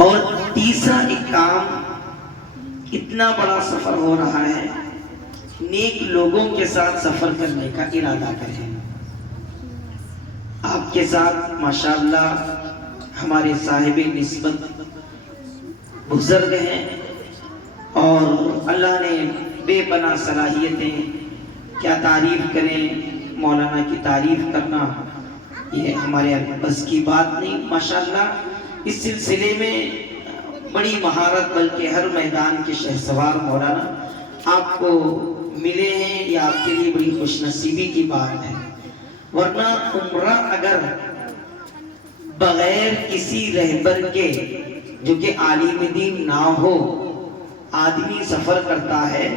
اور تیسرا ایک کام، اتنا بڑا سفر ہو رہا ہے، نیک لوگوں کے ساتھ سفر کرنے کا ارادہ کریں۔ آپ کے ساتھ ماشاءاللہ ہمارے صاحب نسبت بزرگ ہیں، اور اللہ نے بے پناہ صلاحیتیں، کیا تعریف کریں، مولانا کی تعریف کرنا یہ ہمارے بس کی بات نہیں۔ ماشاءاللہ اس سلسلے میں بڑی مہارت، بلکہ ہر میدان کے شہسوار مولانا آپ کو ملے ہیں، یہ آپ کے لیے بڑی خوش نصیبی کی بات ہے۔ ورنہ عمرہ اگر بغیر کسی رہبر کے، جو کہ عالم دین نہ ہو، آدمی سفر کرتا ہے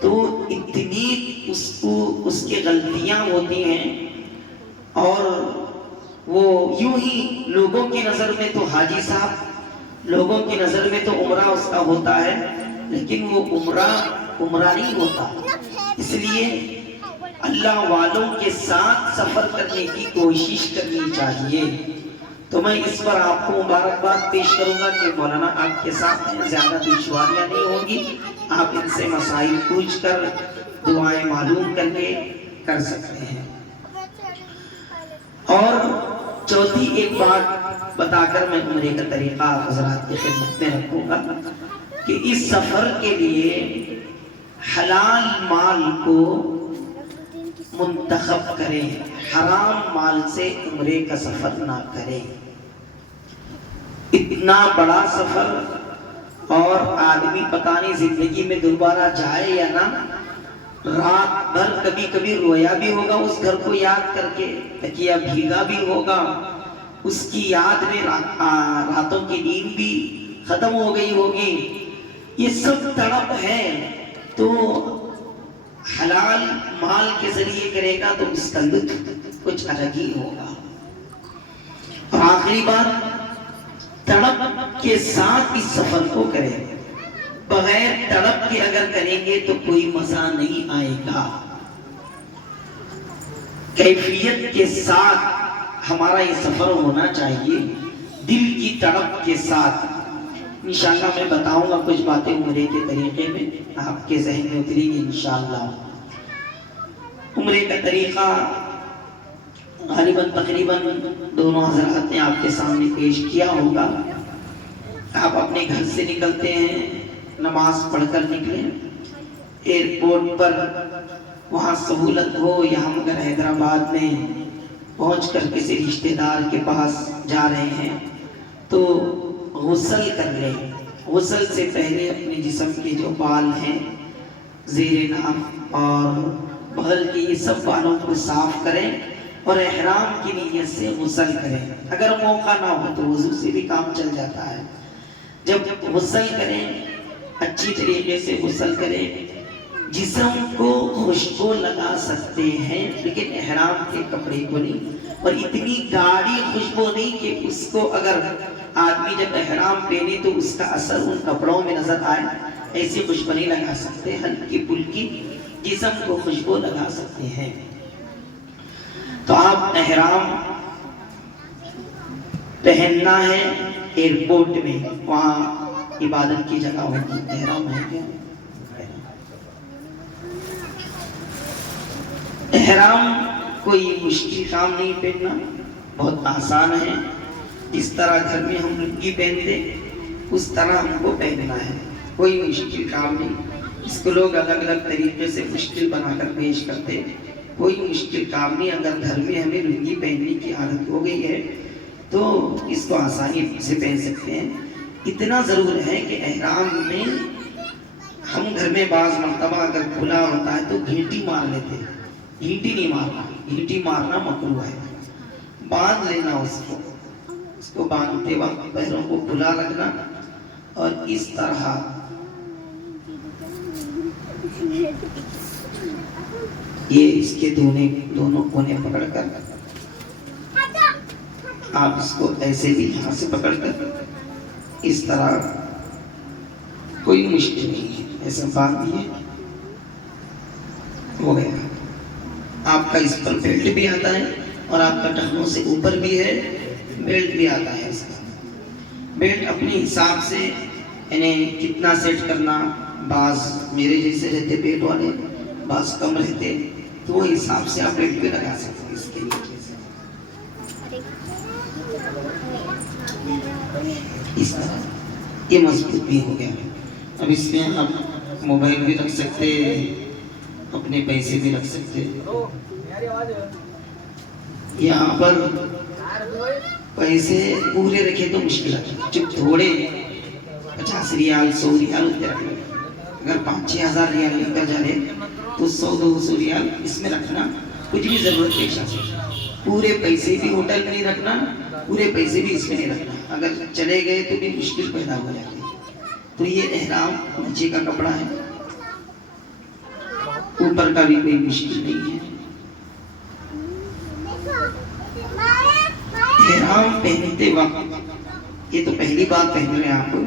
تو اتنی اس کی غلطیاں ہوتی ہیں، اور وہ یوں ہی لوگوں کی نظر میں تو حاجی صاحب، لوگوں کی نظر میں تو عمرہ اس کا ہوتا ہے، لیکن وہ عمرہ نہیں ہوتا۔ اس لیے اللہ والوں کے ساتھ سفر کرنے کی کوشش کرنی چاہیے۔ تو میں اس پر آپ کو مبارکباد پیش کروں گا کہ مولانا آپ کے ساتھ ہیں، زیادہ دشواریاں نہیں ہوں گی، آپ ان سے مسائل پوچھ کر دعائیں معلوم کر کے کر سکتے ہیں۔ اور چوتھی ایک بات بتا کر میں عمرے کا طریقہ حضرات کی خدمت میں رکھوں گا کہ اس سفر کے لیے حلال مال کو منتخب کریں، حرام مال سے عمرے کا سفر نہ کریں۔ اتنا بڑا سفر، اور آدمی پتہ نہیں زندگی میں دوبارہ جائے یا نہ، رات بھر کبھی کبھی رویا بھی ہوگا اس گھر کو یاد کر کے، تکیہ بھیگا بھی ہوگا، اس کی یاد میں راتوں کی نیند بھی ختم ہو گئی ہوگی، یہ سب تڑپ ہے۔ تو حلال مال کے ذریعے کرے گا تو اس کا لطف کچھ الگ ہی ہوگا۔ اور آخری بات، تڑپ کے ساتھ اس سفر کو کریں، بغیر تڑپ کے اگر کریں گے تو کوئی مزہ نہیں آئے گا۔ کیفیت کے ساتھ ہمارا یہ سفر ہونا چاہیے، دل کی تڑپ کے ساتھ۔ انشاءاللہ میں بتاؤں گا کچھ باتیں عمرے کے طریقے میں، آپ کے ذہن میں اتریں گی انشاءاللہ۔ عمرے کا طریقہ غالباً تقریباً دونوں حضرات نے آپ کے سامنے پیش کیا ہوگا۔ آپ اپنے گھر سے نکلتے ہیں، نماز پڑھ کر نکلیں، ایئرپورٹ پر وہاں سہولت ہو، یا ہم اگر حیدرآباد میں پہنچ کر کسی رشتہ دار کے پاس جا رہے ہیں تو غسل کر لیں۔ غسل سے پہلے اپنے جسم کے جو بال ہیں، زیر ناف اور بغل کے، یہ سب بالوں کو صاف کریں اور احرام کی نیت سے غسل کریں۔ اگر موقع نہ ہو تو وضو سے بھی کام چل جاتا ہے۔ جب غسل کریں، اچھی طریقے سے غسل کریں، جسم کو خوشبو لگا سکتے ہیں لیکن احرام کے کپڑے کو نہیں، اور اتنی گاڑی خوشبو نہیں کہ اس کو اگر آدمی جب احرام پہنے تو اس کا اثر ان کپڑوں میں نظر آئے، ایسی خوشبو نہیں لگا سکتے، ہلکی پھلکی جسم کو خوشبو لگا سکتے ہیں۔ تو آپ احرام پہننا ہے ایئرپورٹ میں، وہاں عبادت کی جگہ ہوگی، احرام ہے کیا؟ احرام کوئی مشکل کام نہیں پہننا، بہت آسان ہے۔ جس طرح گھر میں ہم لنگی پہنتے اس طرح ہم کو پہننا ہے، کوئی مشکل کام نہیں۔ اس کو لوگ الگ الگ طریقے سے مشکل بنا کر پیش کرتے، کوئی مشکل کام نہیں۔ اگر گھر میں ہمیں لنگی پہننے کی عادت ہو گئی ہے تو اس کو آسانی سے پہن سکتے ہیں۔ اتنا ضرور ہے کہ احرام میں ہم گھر میں بعض مرتبہ اگر کھلا ہوتا ہے تو گھنٹی مار لیتے ہیں، گھنٹی نہیں مارنا، گھنٹی مارنا مکروہ ہے۔ باندھ لینا اس کو باندھتے وقت پیروں کو کھلا رکھنا، اور اس طرح یہ اس کے دونوں کونے پکڑ کر آپ اس کو ایسے بھی یہاں سے پکڑ کر اس طرح، کوئی مشکل نہیں ہے، ایسا باندھ دیے ہو گیا۔ آپ کا اس پر بیلٹ بھی آتا ہے، اور آپ کا ٹخنوں سے اوپر بھی ہے، بیلٹ بھی آتا ہے اس کا۔ بیلٹ اپنے حساب سے انہیں کتنا سیٹ کرنا، بعض میرے جیسے رہتے بیلٹ والے، بعض کم رہتے، تو وہ حساب سے آپ بیلٹ پہ لگا سکتے ہیں. اس کے لیے اس طرح یہ مضبوط بھی ہو گیا. اب اس میں آپ موبائل بھی رکھ سکتے، اپنے پیسے بھی رکھ سکتے. یہاں پر پیسے پورے رکھے تو مشکل ہے، جب تھوڑے 50 ریال 100 ریال اتنے رکھ لیں. اگر 5-6 ہزار ریال لے کر جا رہے تو 100-200 ریال اس میں رکھنا کچھ بھی ضرورت پیش آ سکتی. پورے پیسے بھی ہوٹل میں نہیں رکھنا، پورے پیسے بھی اس میں نہیں رکھنا. اگر چلے گئے تو بھی مشکل پیدا ہو جاتی ہے. تو یہ احرام نیچے کا کپڑا ہے، اوپر کا بھی کوئی مشکل نہیں ہے. احرام پہنتے وقت یہ تو پہلی بات پہن رہے ہیں آپ کو.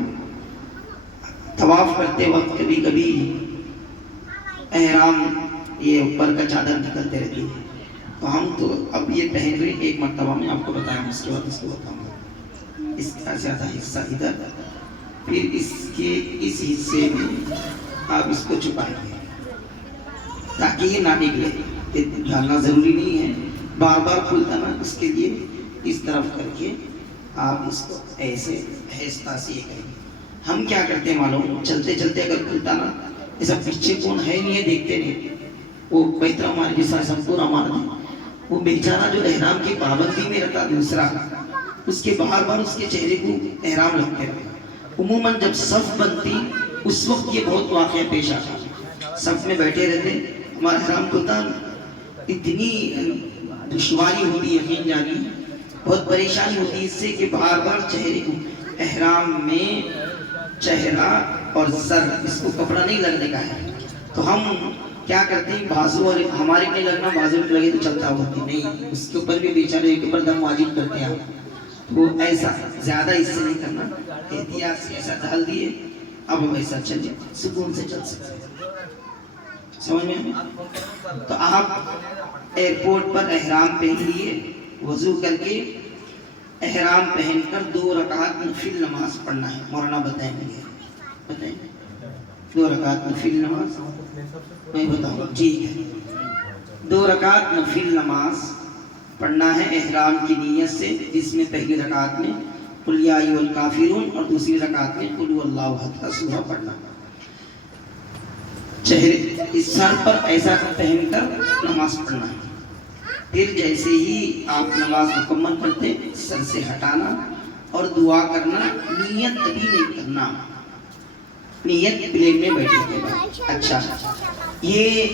طواف کرتے وقت کبھی کبھی احرام یہ اوپر کا چادر نکلتے رہتی ہے، تو ہم تو اب یہ پہن رہے ایک مرتبہ میں آپ کو بتایا، اس کے بعد اس کو بتاؤں گا. اس کا زیادہ حصہ ادھر، پھر اس حصے میں آپ اس کو چھپائیں گے تاکہ یہ نہ نکلے. یہ ڈالنا ضروری نہیں ہے، بار بار کھلتا نا، اس کے لیے اس طرف کر کے آپ اس کو ایسے آہستہ سے کریں گے. ہم کیا کرتے ہیں معلوم، چلتے چلتے اگر کھلتا نا، ایسا پیچھے کون ہے نہیں ہے دیکھتے نہیں. وہ بہتر ہمارے جیسا پورا مارنا، وہ بیچارہ جو احرام کی پابندی میں رہتا دوسرا، اس کے بار بار اس کے چہرے کو احرام لگتے رہے. عموماً جب صف بنتی اس وقت یہ بہت واقعہ پیش آتا. صف میں بیٹھے رہتے، ہمارا احرام کھلتا، اتنی دشواری ہوتی، یقین جانی بہت پریشانی ہوتی اس سے کہ بار بار چہرے کو، احرام میں چہرہ اور سر اس کو کپڑا نہیں لگنے کا ہے. تو ہم کیا کرتے ہیں، بازو اور ہمارے نہیں لگنا، بازو میں لگے تو چلتا ہوتی نہیں، اس کے اوپر بھی بیچارے کے اوپر دم واجب کرتے ہیں. وہ ایسا زیادہ اس سے نہیں کرنا، احتیاط سے ایسا ڈال دیے. اب ہم ایسا چلے، سکون سے چل سکتے ہیں. سمجھ میں؟ تو آپ ایئرپورٹ پر احرام پہن لیے، وضو کر کے احرام پہن کر 2 رکعت نفل نماز پڑھنا ہے. مولانا بتائیں گے، بتائیں 2 رکعت نفل نماز میں بتاؤں. ٹھیک ہے، 2 رکعت نفل نماز پڑھنا ہے احرام کی نیت سے، جس میں پہلی رکعت میں قل یا ایھا الکافرون اور دوسری رکعت میں قل هو اللہ احد کا سورہ پڑھنا. چہرے اس سر پر ایسا پہن کر نماز پڑھنا ہے. پھر جیسے ہی آپ نماز مکمل کرتے، سر سے ہٹانا اور دعا کرنا. نیت ابھی نہیں کرنا، نیت پلین میں بیٹھے کے بعد. اچھا، یہ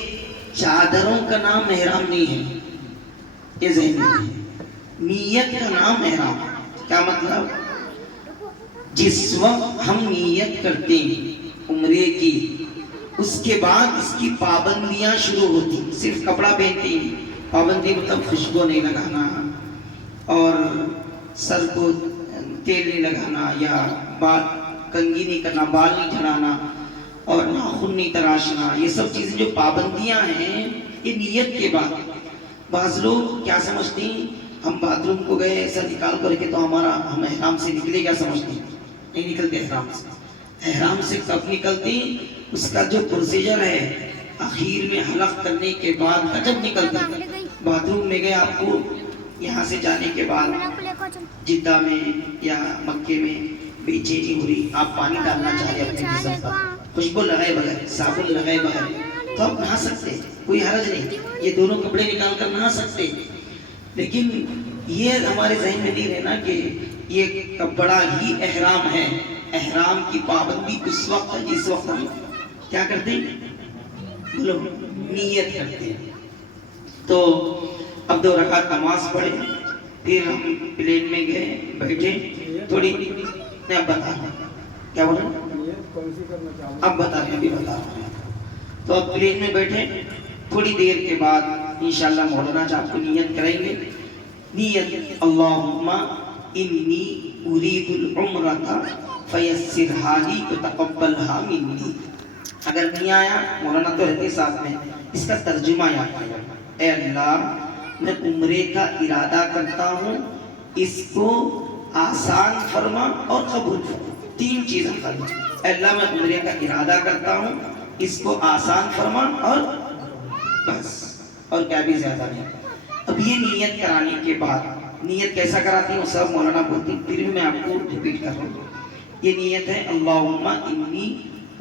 چادروں کا نام احرام نہیں ہے، یہ ذہن میں ہے. نیت کا نام احرام. کیا مطلب؟ جس وقت ہم نیت کرتے ہیں عمرے کی، اس کے بعد اس کی پابندیاں شروع ہوتی. صرف کپڑا پہنتے ہیں، پابندی مطلب خوشبو نہیں لگانا، اور سر کو تیل نہیں لگانا، یا بال کنگھی نہیں کرنا، بال نہیں جھڑانا، اور ناخن نہیں تراشنا. یہ سب چیزیں جو پابندیاں ہیں یہ نیت کے بعد. بعض لوگ کیا سمجھتے ہیں، ہم باتھ روم کو گئے ایسا نکال کر کے تو ہم احرام سے نکلے، کیا سمجھتے ہیں؟ نہیں نکلتے احرام سے. احرام سے کب نکلتے ہیں؟ اس کا جو پروسیجر ہے، اخیر میں حلق کرنے کے بعد جب نکلتے ہیں. باتھ روم میں گئے، آپ کو یہاں سے جانے کے بعد جدہ میں یا مکے میں بے چینی ہو رہی، آپ پانی ڈالنا چاہ رہے اپنے جسم پر، خوشبو لگائے بغیر، صابن لگائے بغیر، تو آپ نہا سکتے، کوئی حرج نہیں. یہ دونوں کپڑے نکال کر نہا سکتے. لیکن یہ ہمارے ذہن میں نہیں رہنا کہ یہ کپڑا ہی احرام ہے. احرام کی پابندی اس وقت ہے جس وقت ہم کیا کرتے ہیں، بولو، نیت کرتے ہیں. تو اب 2 رکعت نماز پڑھے، پھر ہم پلین میں گئے، بیٹھے تھوڑی. میں اب بتا رہا ہوں کیا بول رہے ہیں، اب بتا رہے ہیں، ابھی بتا رہے ہیں. تو اب پلین میں بیٹھے، تھوڑی دیر کے بعد انشاءاللہ مولانا جی آپ کو نیت کریں گے. نیت، اللہم انی ارید العمرۃ فیسرھا لی وتقبلھا منی. اگر نہیں آیا، مولانا تو رہتے ساتھ میں، اس کا ترجمہ یاد کریں. اے اللہ، میں عمرے کا ارادہ کرتا ہوں، اس کو آسان فرما اور قبول فرما. 3 چیزیں کرنا. اللہ میں عمرے کا ارادہ کرتا ہوں، اس کو آسان فرما اور بس، اور کیا بھی زیادہ نہیں. اب یہ نیت کرانے کے بعد، نیت کیسا کراتی ہوں سب مولانا بولتی، پھر بھی میں آپ کو ریپیٹ کر رہا ہوں. یہ نیت ہے اللہم انی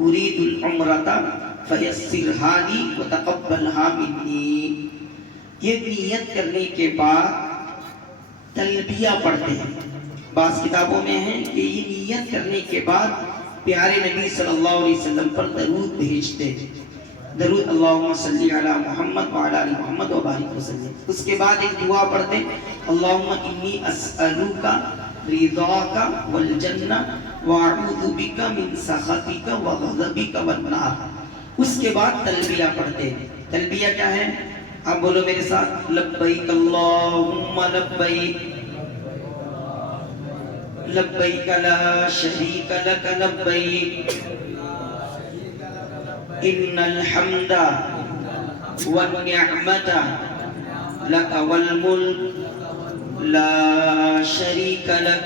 ارید العمرۃ فیسرھا لی وتقبلھا منی. یہ نیت کرنے کے بعد تلبیہ پڑھتے ہیں. بعض کتابوں میں ہے کہ یہ نیت کرنے کے بعد پیارے نبی صلی اللہ علیہ وسلم پر درود بھیجتے ہیں. درود اللہم صلی علی محمد وعلی آل محمد وبارک وسلم. اس کے بعد ایک دعا پڑھتے ہیں اللہم انی اسألوک رضاک والجنہ واعوذ بک من سخطک وغضبک والنار. اس کے بعد تلبیہ پڑھتے ہیں. تلبیہ کیا ہے؟ آپ بولو میرے ساتھ، لبیک اللہم لبیک لبیک لا شریک لک لبیک ان الحمد والنعمت لک والملک لا شریک لک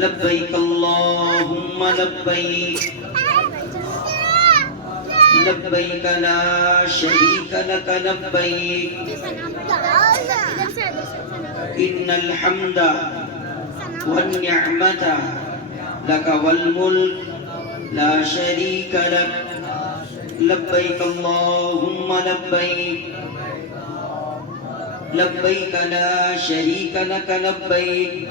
لبیک اللہم لبیک لبیک لا شریک لک لبیک ان الحمد والنعمت لک والملک لا شریک لک لبیک اللہم لبیک لبیک لا شریک لک لبیک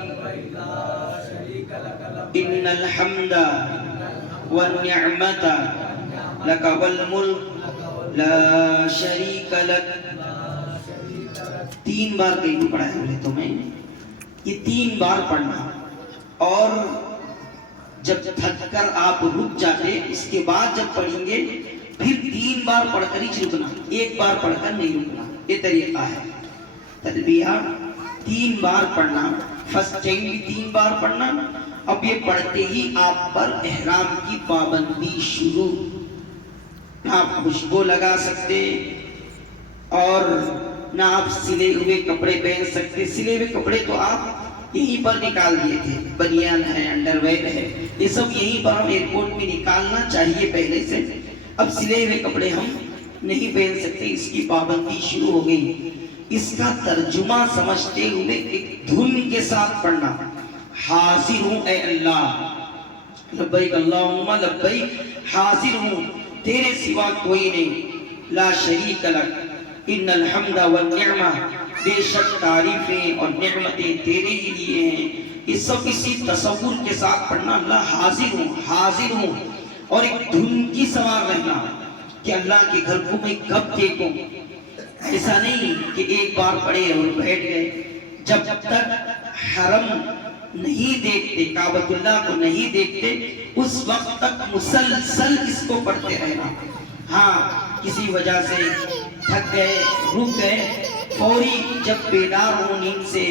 ان الحمد والنعمت لک والملک لا شریک لک. 3 بار کہیں بھی پڑھا ہے بولے تمہیں، یہ 3 بار پڑھنا. اور جب تھک کر آپ رک جاتے، اس کے بعد جب پڑھیں گے پھر 3 بار پڑھ کر ہی رکنا، 1 بار پڑھ کر نہیں رکنا. یہ طریقہ ہے. تلبیہ 3 بار پڑھنا، فرسٹ ٹائم بھی 3 بار پڑھنا. اب یہ پڑھتے ہی آپ پر احرام کی پابندی شروع. آپ خوشبو لگا سکتے اور نہ آپ سلے ہوئے کپڑے پہن سکتے. سلے ہوئے کپڑے تو آپ یہیں پر نکال دیے تھے، بنیان ہے، انڈر ویئر ہے، یہ سب یہیں پر ہم ایئرپورٹ میں نکالنا چاہیے پہلے سے. اب سلے ہوئے کپڑے ہم نہیں پہن سکتے، اس کی پابندی شروع ہو گئی. اس کا ترجمہ سمجھتے ہوئے ایک دھن کے ساتھ پڑھنا. حاضر ہوں اے اللہ، لبیک اللہم لبیک، حاضر ہوں تیرے سوا کوئی نہیں، لا شریک لک ان الحمد والنعمہ، بے شک تعریفیں اور نعمتیں تیرے ہی لیے ہیں. یہ سب اسی تصور کے ساتھ پڑھنا. اللہ حاضر ہوں، حاضر ہوں. اور ایک دھن کی سوار رہنا کہ اللہ کے گھر کو میں کب دیکھوں. ایسا نہیں کہ ایک بار پڑھے اور بیٹھ گئے. جب تک حرم نہیں دیکھتے، کعبۃ اللہ کو نہیں دیکھتے، اس وقت تک مسلسل اس کو پڑھتے رہنا. ہاں کسی وجہ سے تھک گئے، رک گئے، فوری جب بیدار ہو نیند سے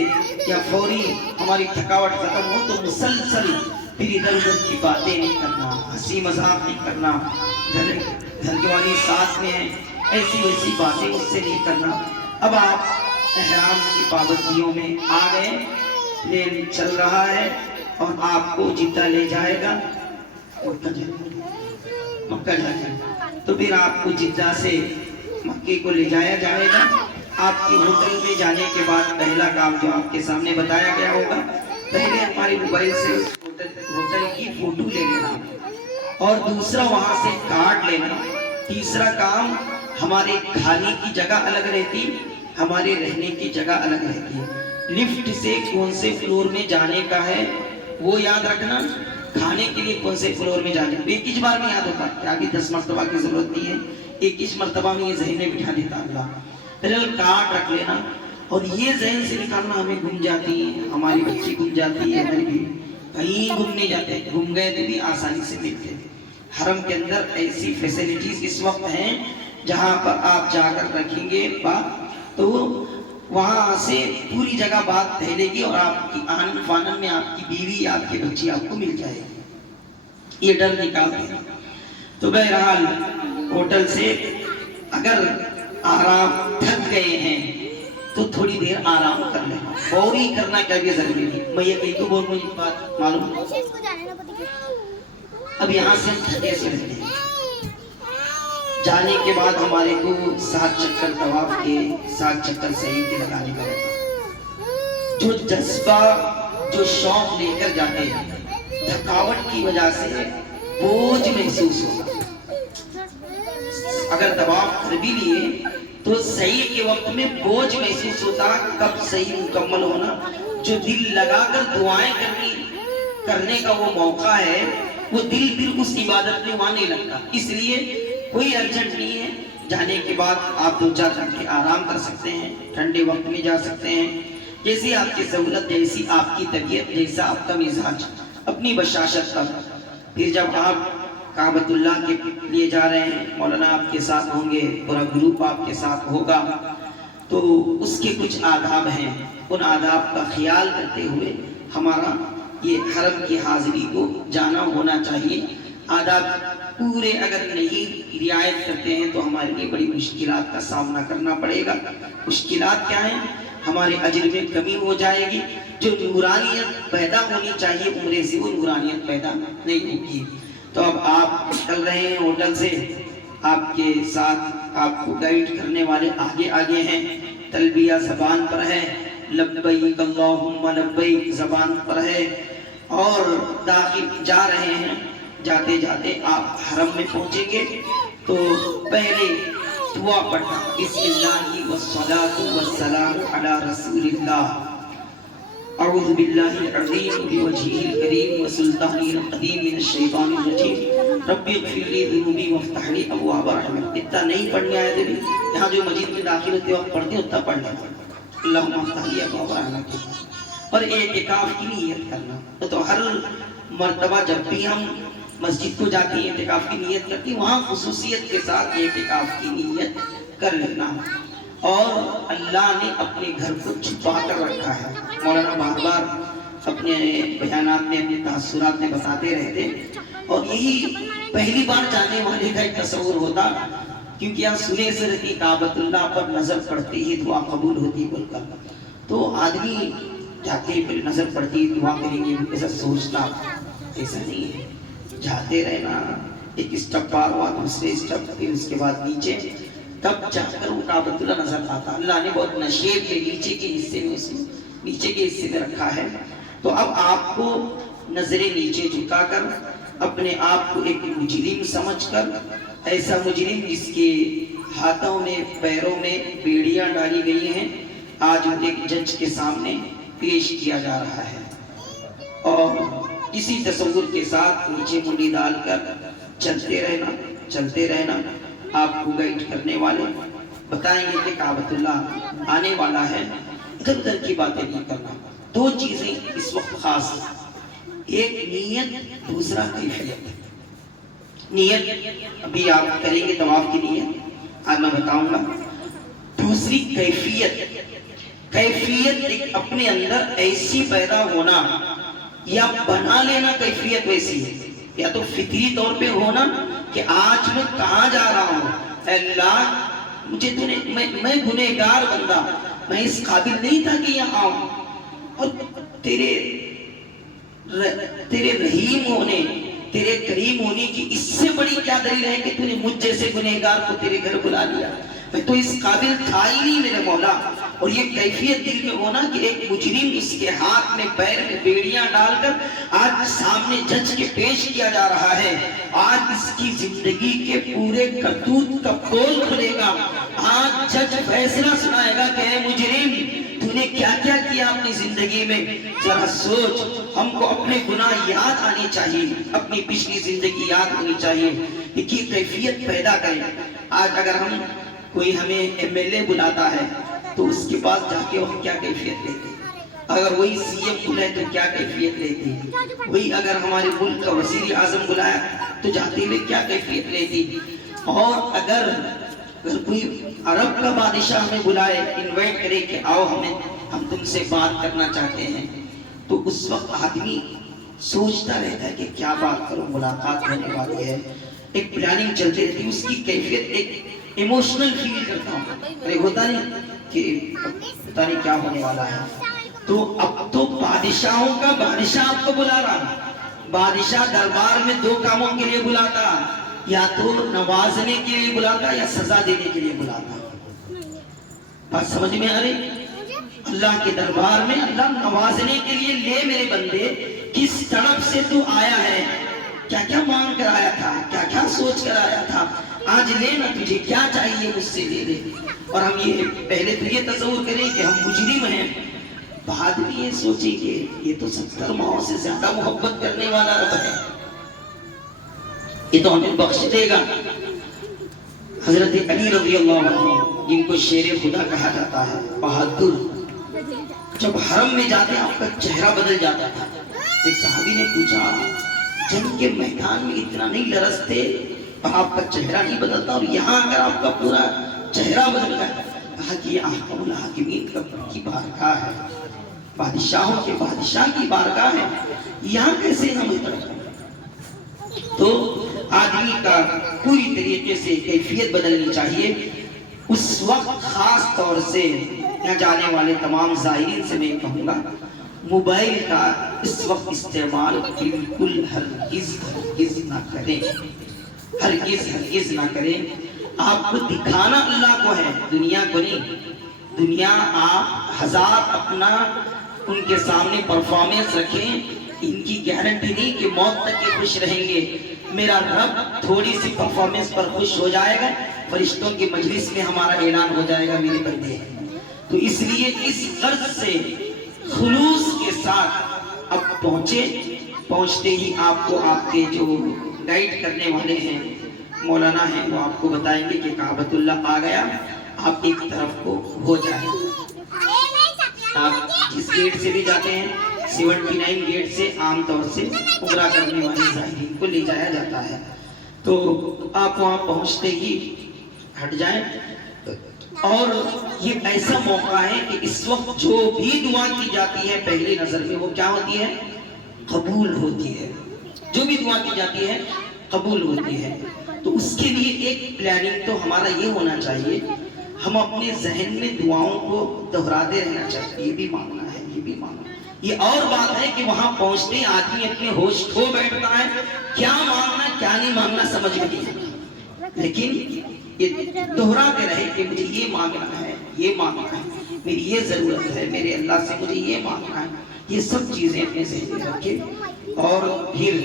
یا فوری ہماری تھکاوٹ ختم ہو تو مسلسل پھر ادھر ادھر کی باتیں نہیں کرنا، ہنسی مذاق نہیں کرنا. گھر کے والی ساتھ میں ہیں، ایسی ویسی باتیں اس سے نہیں کرنا. اب آپ احرام کی پابندیوں میں آ گئے، پلین چل رہا ہے اور آپ کو جدہ لے جائے گا، مکہ جائے گا. تو پھر آپ کو جدہ سے مکے کو لے جایا جائے گا. آپ کی ہوٹل میں جانے کے بعد پہلا کام جو آپ کے سامنے بتایا گیا ہوگا، پہلے ہمارے موبائل سے ہوٹل کی فوٹو لے لینا، اور دوسرا وہاں سے کارڈ لینا. تیسرا کام، ہمارے کھانے کی جگہ الگ رہتی، ہمارے رہنے کی جگہ الگ رہتی ہے. لفٹ سے کون سے فلور میں جانے کا ہے وہ یاد رکھنا، کھانے کے لیے کون سے فلور میں جانے. ایک ہی بار میں یاد ہوتا کہ آگے 10 مرتبہ کی ضرورت نہیں ہے، ایک ہی مرتبہ میں یہ ذہن میں بٹھا دیتا اللہ. کارڈ رکھ لینا. اور یہ ذہن سے نکالنا، ہمیں گم جاتی ہے، ہماری بچی گم جاتی ہے، ہماری بھی کہیں گھومنے جاتے ہیں، گم گئے تو بھی آسانی سے ملتے ہیں. حرم کے اندر ایسی فیسلٹیز اس وقت ہیں جہاں پر آپ جا کر رکھیں گے بات تو وہاں سے پوری جگہ بات پھیلے گی اور آپ کی آنن فانن میں آپ کی بیوی، آپ کی بچی آپ کو مل جائے گی. یہ ڈر نکال دیں. تو بہرحال ہوٹل سے اگر آپ تھک گئے ہیں تو تھوڑی دیر آرام کر لیں، فوری کرنا کبھی ضروری نہیں۔ میں یہ کہیں تو بول مجھے بات معلوم، اب یہاں سے تھکے سے رہتے ہیں، جانے کے بعد ہمارے کو 7 چکر طواف کے 7 چکر صحیح کے لگانے کا رہتا، جو جذبہ جو شوق لے کر جاتے ہیں تھکاوٹ کی وجہ سے بوجھ محسوس ہوگا۔ اگر طواف کر بھی لیے تو صحیح کے وقت میں بوجھ محسوس ہوتا، کب صحیح مکمل ہونا، جو دل لگا کر دعائیں کرنے کا وہ موقع ہے، وہ دل اس عبادت میں وہاں نہیں لگتا۔ اس لیے کوئی ارجنٹ نہیں ہے، جانے کے بعد آپ 2-4 گھنٹے آرام کر سکتے ہیں، ٹھنڈے وقت میں جا سکتے ہیں، جیسی آپ کی سہولت، جیسی آپ کی طبیعت، جیسا آپ کا مزاج، اپنی بشاشت پر۔ پھر جب آپ کعبۃ اللہ کے لیے جا رہے ہیں، مولانا آپ کے ساتھ ہوں گے، پورا گروپ آپ کے ساتھ ہوگا، تو اس کے کچھ آداب ہیں، ان آداب کا خیال کرتے ہوئے ہمارا یہ حرم کی حاضری کو جانا ہونا چاہیے۔ آداب پورے اگر نہیں رعایت کرتے ہیں تو ہمارے لیے بڑی مشکلات کا سامنا کرنا پڑے گا۔ مشکلات کیا ہیں؟ ہمارے اجر میں کمی ہو جائے گی، جو نورانیت پیدا ہونی چاہیے عمرے سے وہ نورانیت پیدا نہیں ہوگی۔ تو اب آپ چل رہے ہیں ہوٹل سے، آپ کے ساتھ آپ کو گائیڈ کرنے والے آگے آگے ہیں، تلبیہ زبان پر ہے، لبیک اللہم لبیک زبان پر ہے، اور داخل جا رہے ہیں۔ جاتے جاتے آپ حرم میں پہنچیں گے تو پہلے دعا پڑھنا، بسم اللہ والصلاة والسلام علی رسول اللہ، اعوذ باللہ العظیم بوجہہ الکریم وسلطانہ القدیم من الشیطان الرجیم رب اغفر لی ذنوبی وافتح لی ابواب رحمتک۔ اتنا نہیں پڑھنے آئے تھے بھی، یہاں جو مسجد میں داخل ہوتے وقت پڑھتے ہیں اتنا پڑھ لیتے، اللہم افتح لی ابواب رحمتک، اور اعتکاف کی نیت کرنا۔ تو ہر مرتبہ جب بھی ہم مسجد کو جاتی ہیں اعتکاف کی نیت کرتی ہیں، وہاں خصوصیت کے ساتھ اعتکاف کی نیت کر لینا۔ اور اللہ نے اپنے گھر کو چھپا کر رکھا ہے، مولانا بار بار اپنے بیانات میں اپنے تاثرات میں بتاتے رہتے، اور یہی پہلی بار جانے والے کا ایک تصور ہوتا، کیونکہ یہاں سنے سے رہتی کعبۃ اللہ پر نظر پڑتی ہی دعا قبول ہوتی بول کر، تو آدمی جاتے ہی پھر نظر پڑتی دعا کریں گے ایسا سوچتا، ایسا نہیں ہے، جاتے رہنا، ایک اسٹپ پار ہوا، دوسرے اسٹپ، پھر اس کے بعد نیچے، تب جا کر وہ کعبۃ اللہ نظر آتا۔ اللہ نے بہت نشیب میں نیچے کے حصے میں اس نیچے کے حصے میں رکھا ہے۔ تو اب آپ کو نظریں نیچے جھکا کر اپنے آپ کو ایک مجرم سمجھ کر، ایسا مجرم جس کے ہاتھوں میں پیروں میں بیڑیاں ڈالی گئی ہیں، آج ایک جج کے سامنے پیش کیا جا رہا ہے، اور اسی تصور کے ساتھ نیچے منڈی ڈال کر چلتے رہنا۔ آپ کو گائیڈ کرنے والے بتائیں گے کہ کعبۃ اللہ آنے والا ہے، ادھر ادھر کی باتیں نہیں کرنا۔ 2 چیزیں اس وقت خاص، ایک نیت، دوسرا کیفیت۔ نیت ابھی آپ کریں گے طواف کی نیت، آج میں بتاؤں گا۔ دوسری کیفیت، کیفیت ایک اپنے اندر ایسی پیدا ہونا یا بنا لینا، کیفیت ویسی ہے، یا تو فطری طور پہ ہونا کہ آج میں کہاں جا رہا ہوں، اے اللہ مجھے تو نے، میں گنہگار بندہ، میں اس قابل نہیں تھا کہ یہاں آؤں، اور تیرے رحیم ہونے، تیرے کریم ہونے کی اس سے بڑی کیا دلیل ہے کہ تو نے مجھ جیسے گنہگار کو تیرے گھر بلا لیا، میں تو اس قابل تھا ہی نہیں میرے مولا۔ اور یہ کیفیت دل میں ہونا کہ ایک مجرم اس کے ہاتھ میں پیر میں بیڑیاں ڈال کر آج سامنے جج کے پیش کیا جا رہا ہے، آج اس کی زندگی کے پورے کرتوت کا پول کھلے گا، آج جج فیصلہ سنائے گا کہ اے مجرم تو نے کیا کیا کیا اپنی زندگی میں، ذرا سوچ۔ ہم کو اپنے گناہ یاد آنے چاہیے، اپنی پچھلی زندگی یاد ہونی چاہیے، یہ کیفیت پیدا کریں۔ آج اگر کوئی ہمیں ایم ایل اے بلاتا ہے تو اس کے پاس جا کے وہ کیا کیفیت لیتے، اگر وہی سی ایم بلائے تو کیا کیفیت لیتی، وہی اگر ہمارے ملک کا وزیر اعظم بلایا تو جاتے ہوئے کیا کیفیت لیتی، اور اگر کوئی عرب کا بادشاہ ہمیں بلائے، انوائٹ کرے کہ آؤ ہم تم سے بات کرنا چاہتے ہیں، تو اس وقت آدمی سوچتا رہتا ہے کہ کیا بات کروں، ملاقات ہونے والی ہے، ایک پلاننگ چلتی رہتی ہے، اس کی کیفیت ایک ایموشنل فیل کرتا ہوں. ارے ہوتا نہیں کہ پتہ نہیں کیا ہونے والا ہے. تو اب تو بادشاہوں کا بادشاہ آپ کو بلا رہا. بادشاہ دربار میں دو کاموں کے لیے بلاتا, یا تو نوازنے کے لیے بلاتا یا سزا دینے کے لیے بلاتا. بات سمجھ میں آ رہی؟ اللہ کے دربار میں اللہ نوازنے کے لیے, لے میرے بندے کس طرف سے تو آیا ہے, کیا کیا مانگ کر آیا تھا, کیا کیا سوچ کر آیا تھا, آج لینا تجھے کیا چاہیے مجھ سے دے دے. اور ہم یہ پہلے تو یہ تصور کریں کہ ہم مجرم ہیں, بعد میں یہ سوچیں کہ یہ تو 70 ماہوں سے زیادہ محبت کرنے والا رب ہے, یہ تو ہمیں بخش دے گا. حضرت علی رضی اللہ عنہ جن کو شیر خدا کہا جاتا ہے, بہادر, جب حرم میں جاتے آپ کا چہرہ بدل جاتا تھا. ایک صحابی نے پوچھا, جنگ کے میدان میں اتنا نہیں لرزتے اور آپ کا چہرہ نہیں بدلتا, اور یہاں اگر آپ کا پورا چہرہ بدل گیا؟ کہا کہ یہ احکم الحاکمین کی بارگاہ ہے, بادشاہوں کے بادشاہ کی بارگاہ ہے, یہاں کیسے ہم اتر. تو آدمی کا پوری طریقے سے کیفیت بدلنی چاہیے. اس وقت خاص طور سے یہاں جانے والے تمام زائرین سے میں کہوں گا, موبائل کا اس وقت استعمال بالکل ہرگز نہ کریں, ہرگز نہ کریں. آپ کو دکھانا اللہ کو ہے, دنیا کو نہیں. دنیا آپ ہزار اپنا ان کے سامنے پرفارمنس رکھیں, ان کی گارنٹی نہیں کہ موت تک کے خوش رہیں گے. میرا رب تھوڑی سی پرفارمنس پر خوش ہو جائے گا, فرشتوں کی مجلس میں ہمارا اعلان ہو جائے گا میرے بندے. تو اس لیے اس غرض سے خلوص کے ساتھ اب پہنچتے ہی آپ کو آپ کے جو گائیڈ کرنے والے ہیں مولانا ہیں, وہ آپ کو بتائیں گے کہ کعبۃ اللہ آ گیا, آپ ایک طرف کو ہو جائیں. آپ جس گیٹ سے بھی جاتے ہیں 79 گیٹ سے عام طور سے عمرہ کرنے والے زائرین کو لے جایا جاتا ہے. تو آپ وہاں پہنچتے ہی ہٹ جائیں. اور یہ ایسا موقع ہے کہ اس وقت جو بھی دعا کی جاتی ہے پہلی نظر میں وہ کیا ہوتی ہے؟ قبول ہوتی ہے. جو بھی دعا کی جاتی ہے قبول ہوتی ہے. تو اس کے لیے ایک پلاننگ تو ہمارا یہ ہونا چاہیے, ہم اپنے ذہن میں دعاؤں کو دہراتے رہنا چاہیے, یہ بھی مانگنا ہے, یہ بھی مانگنا ہے. یہ اور بات ہے کہ وہاں پہنچتے آدمی اپنے ہوش کھو بیٹھتا ہے, کیا مانگنا کیا نہیں مانگنا سمجھ میں نہیں آتا, لیکن یہ دہراتے رہے کہ مجھے یہ مانگنا ہے, یہ مانگنا ہے, میری یہ ضرورت ہے, میرے اللہ سے مجھے یہ مانگنا ہے. یہ سب چیزیں اپنے ذہن میں رکھے, اور پھر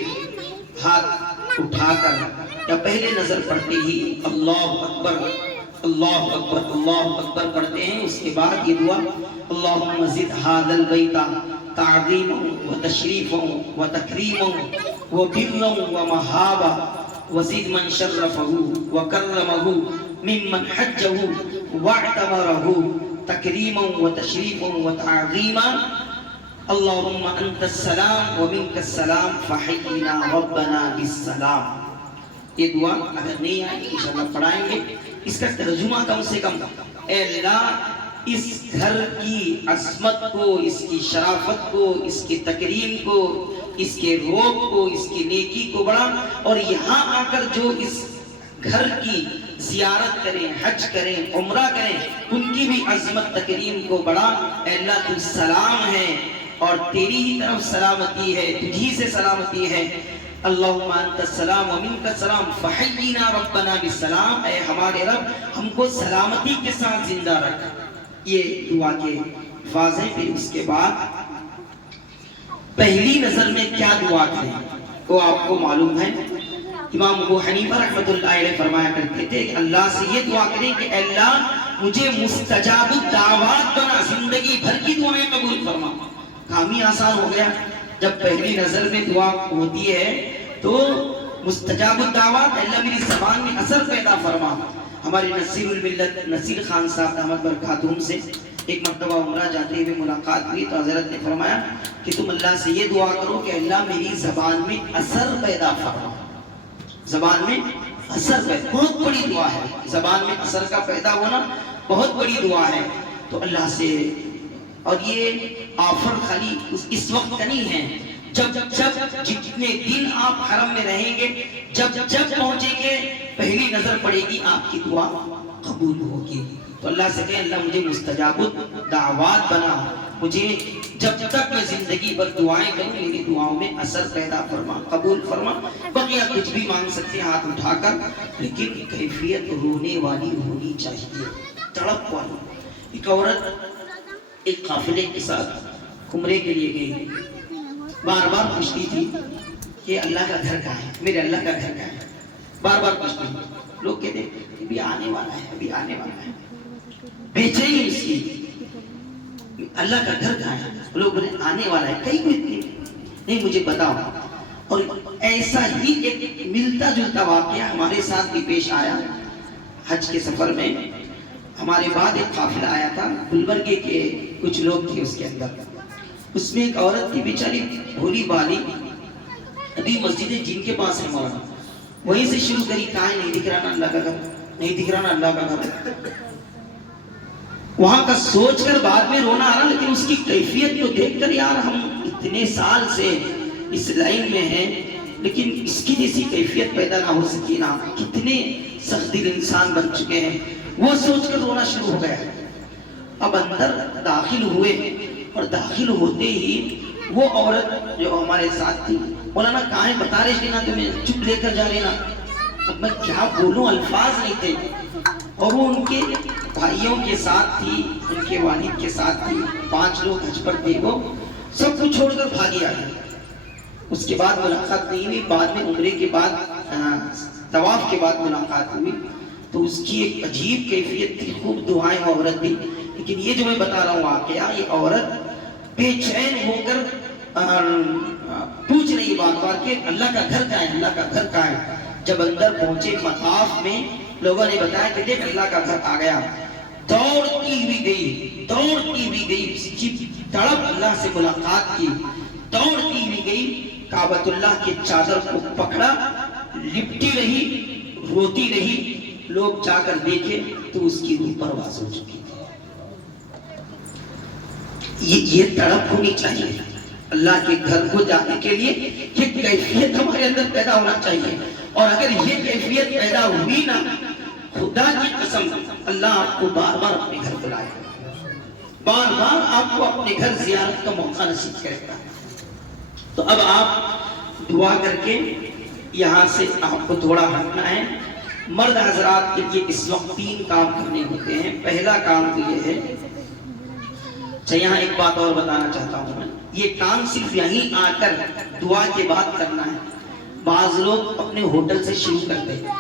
ہاتھ اٹھا کر یا پہلے نظر پڑھتے ہی اللہ اکبر اللہ اکبر اللہ اکبر پڑھتے ہیں. اس کے بعد یہ دعا, اللہم زد ھذا البیت تعظیما وتشریفا وتکریما وبرا ومہابا وزد من شرفہ وکرمہ ممن حجہ واعتمرہ تکریما وتشریفا وتعظیما اللہم انت السلام ومنک السلام فحینا ربنا بالسلام. یہ دعا اگر نہیں آئی انشاءاللہ پڑھائیں گے. اس کا ترجمہ کم سے کم, اے اللہ اس گھر کی عظمت کو, اس کی شرافت کو, اس کی تکریم کو, اس کے روب کو, اس کی نیکی کو بڑھا, اور یہاں آ کر جو اس گھر کی زیارت کریں, حج کریں, عمرہ کریں, ان کی بھی عظمت تکریم کو بڑھا. اے اللہ تو سلام ہے اور تیری ہی طرف سلامتی ہے, تجھی سے سلامتی ہے. اللہم انت السلام ومنک السلام فحینا ربنا بالسلام, اے ہمارے رب ہم کو سلامتی کے ساتھ زندہ رکھ. یہ دعا کے الفاظ ہیں. پھر اس کے بعد پہلی نظر میں کیا دعا کریں وہ آپ کو معلوم ہے. امام ابو حنیفہ رحمۃ اللہ علیہ فرمایا کرتے تھے کہ اللہ سے یہ دعا کریں کہ اے اللہ مجھے مستجاب الدعوات بنا, زندگی بھر کی دعائیں قبول فرما. کام ہی آسان ہو گیا. جب پہلی نظر میں دعا ہوتی ہے تو مستجاب الدعوات, اللہ میری زبان میں اثر پیدا فرما. ہمارے نصیر الملت نصیر خان صاحب دامت برکاتہم سے ایک مرتبہ عمرہ جاتے ہوئے ملاقات ہوئی تو حضرت نے فرمایا کہ تم اللہ سے یہ دعا کرو کہ اللہ میری زبان میں اثر پیدا فرما. زبان میں اثر پیدا, بہت بڑی دعا ہے. زبان میں اثر کا پیدا ہونا بہت بڑی دعا ہے. تو اللہ سے, اور یہ آفر خالی اس وقت کا نہیں ہے, جب جتنے دن آپ حرم میں رہیں گے, جب پہنچیں گے پہلی نظر پڑے گی آپ کی دعا قبول ہوگی. تو اللہ سے کہیں اللہ مجھے مستجاب الدعوات بنا, مجھے جب تک میں زندگی بھر دعائیں کروں میری دعاؤں میں اثر پیدا فرما, قبول فرما. بقیہ کچھ بھی مانگ سکتے ہیں ہاتھ اٹھا کر, لیکن کیفیت رونے والی ہونی چاہیے, تڑپ والی. ایک عورت ایک قافلے کے ساتھ عمرے کے لیے گئی, بار بار پوچھتی تھی کہ اللہ کا گھر کہاں ہے, میرے اللہ کا گھر کہاں ہے, بار بار پوچھتی تھی. لوگ کہتے ہیں ابھی آنے والا ہے, ابھی آنے والا ہے, بے چینی اس کی, اللہ کا گھر کہاں ہے, لوگ بولے آنے والا ہے, کہیں کوئی نہیں مجھے بتاؤ. اور ایسا ہی ایک ملتا جلتا واقعہ ہمارے ساتھ بھی پیش آیا. حج کے سفر میں ہمارے بعد ایک قافلہ آیا تھا, گلبرگے کے کچھ لوگ تھے اس کے اندر. اس میں ایک عورت تھی بیچاری بھولی بالی, ابھی مسجد جن کے پاس ہے مولانا, وہیں سے شروع کری, کہاں نہیں دکھ رہا نا اللہ کا گھر, نہیں دکھ رہا نا اللہ کا گھر. وہاں کا سوچ کر بعد میں رونا آ رہا, لیکن اس کی کیفیت کو دیکھ کر یار ہم اتنے سال سے اس لائن میں ہیں, لیکن اس کی جیسی کیفیت پیدا نہ ہو سکی نا, کتنے سخت دل انسان بن چکے ہیں, وہ سوچ کر رونا شروع ہو گیا. اب اندر داخل ہوئے اور داخل ہوتے ہی وہ عورت جو ہمارے ساتھ تھی, مولانا کہاں ہے بتا رہے تھے نا, تمہیں چپ لے کر جا رہے نا. اب میں کیا بولوں, الفاظ نہیں تھے. اور وہ ان کے بھائیوں کے ساتھ تھی, ان کے والد کے ساتھ تھی, 5 لوگ حج پر تھے, وہ سب کچھ چھوڑ کر بھاگی آ گئی. اس کے بعد ملاقات نہیں ہوئی, بعد میں عمرے کے بعد طواف کے بعد ملاقات ہوئی. تو اس کی ایک عجیب کیفیت تھی, خوب دعائیں وہ عورت بھی. لیکن یہ جو میں بتا رہا ہوں واقعہ, یہ عورت بے چین ہو کر پوچھ رہی بار بار کہ اللہ کا گھر کہاں ہے, اللہ کا گھر کہاں ہے. جب اندر پہنچے مطاف میں, لوگوں نے بتایا کہ دیکھ اللہ کا گھر آ گیا. دوڑتی ہوئی گئی, دوڑتی ہوئی گئی, اس کی تڑپ اللہ سے ملاقات کی, دوڑتی ہوئی گئی, کعبۃ اللہ کی چادر کو پکڑا, لپٹی رہی, روتی رہی. لوگ جا کر دیکھے تو اس کی روح پرواز ہو چکی تھی. یہ تڑپ ہونی چاہیے اللہ کے گھر کو جانے کے لیے, یہ کیفیت ہمارے اندر پیدا ہونا چاہیے. اور اگر یہ کیفیت پیدا ہوئی نا, خدا کی قسم اللہ آپ کو بار بار اپنے گھر بلائے, بار بار آپ کو اپنے گھر زیارت کا موقع نصیب کرے گا. تو اب آپ دعا کر کے یہاں سے آپ کو تھوڑا ہٹنا ہے. مرد حضرات کے لیے اس وقت 3 کام کرنے ہوتے ہیں. پہلا کام تو یہ ہے, یہاں ایک بات اور بتانا چاہتا ہوں میں, یہ کام صرف یہیں آ کر دعا کے بعد کرنا ہے. بعض لوگ اپنے ہوٹل سے شروع کرتے ہیں.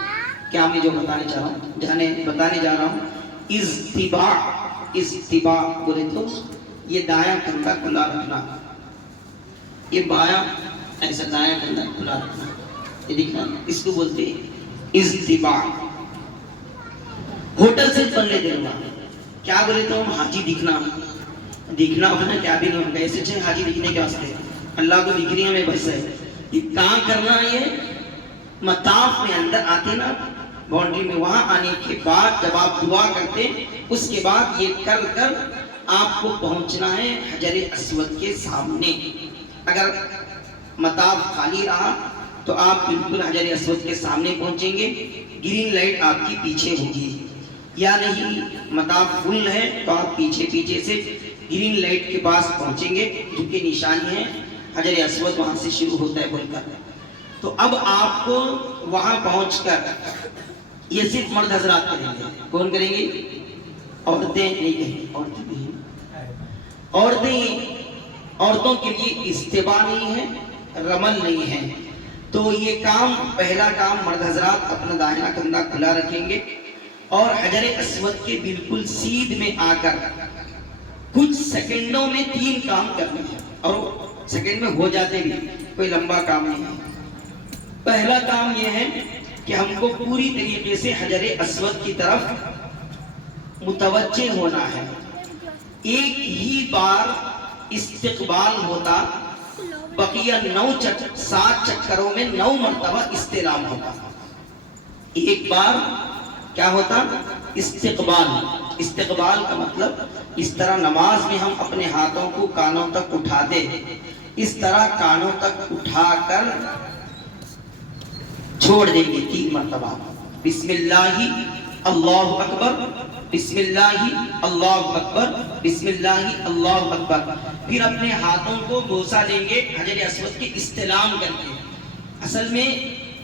کیا میں جو بتانے جا رہا ہوں, استباع بولے تو یہ دایاں کندھا کھلا رکھنا, یہ بایاں ایسا دایاں کندھا کھلا رکھنا, یہ دکھنا, اس کو بولتے ہیں استباع. ہوٹل سے پڑھنے دینا, کیا بولے تو حاجی دکھنا ہونا, کیا بھی نہیں ہوگا, ایسے چھے حاجی دکھنے کے واسطے, اللہ کو دکھنی ہمیں بس ہے. یہ کام کرنا, یہ مطاف میں اندر آتے نا باؤنڈری میں, وہاں آنے کے بعد جب آپ دعا کرتے, اس کے بعد یہ کر کر آپ کو پہنچنا ہے حجر اسود کے سامنے. اگر مطاف خالی رہا تو آپ بالکل حجر اسود کے سامنے پہنچیں گے, گرین لائٹ آپ کی پیچھے ہوگی, یا نہیں مطاف فل ہے تو آپ پیچھے سے گرین لائٹ کے پاس پہنچیں گے, جو کہ نشانی ہے حجر اسود وہاں سے شروع ہوتا ہے بول کر. تو اب آپ کو وہاں پہنچ کر, یہ صرف مرد حضرات کریں گے, کون کریں گے؟ عورتیں نہیں کہیں, عورتوں کے لیے استباع نہیں ہے, رمل نہیں ہے. تو یہ کام, پہلا کام, مرد حضرات اپنا داہنا کندھا کھلا رکھیں گے اور حجر اسود کے بالکل سیدھ میں آ کر کچھ سیکنڈوں میں 3 کام کرنے ہیں, اور سیکنڈ میں ہو جاتے بھی, کوئی لمبا کام نہیں ہے. پہلا کام یہ ہے کہ ہم کو پوری طریقے سے حجر اسود کی طرف متوجہ ہونا ہے. ایک ہی بار استقبال ہوتا, بقیہ 7 چکروں میں 9 مرتبہ استلام ہوتا. ایک بار کیا ہوتا؟ استقبال کا مطلب اس طرح نماز میں ہم اپنے ہاتھوں کو کانوں تک اٹھا دے, اس طرح کانوں تک اٹھا کر چھوڑ دیں گے 3 مرتبہ. بسم اللہ اللہ اکبر بسم اللہ اللہ اکبر بسم اللہ اللہ اکبر. پھر اپنے ہاتھوں کو بوسہ دیں گے حجر اسود کے استلام کر کے. اصل میں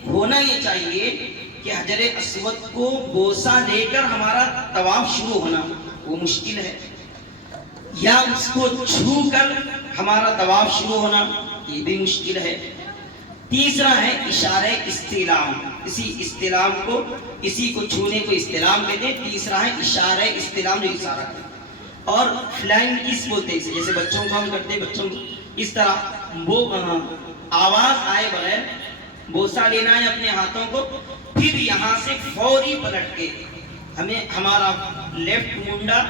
ہونا یہ چاہیے کہ حجر اسود کو بوسہ دے کر ہمارا طواف شروع ہونا وہ مشکل ہے، یا اس کو چھو کر ہمارا طواف شروع ہونا یہ بھی مشکل ہے. تیسرا ہے اشارہ استلام. اسی کو چھونے کو استلام کہتے ہیں. تیسرا ہے اشارہ استلام جو اشارہ ہے. اور فلائنگ کس بولتے ہیں، جیسے بچوں کو ہم کرتے ہیں، بچوں کو اس طرح وہ آواز آئے بغیر بوسہ لینا ہے اپنے ہاتھوں کو. پھر یہاں سے فوری پلٹ کے ہمیں ہمارا لیفٹ منڈا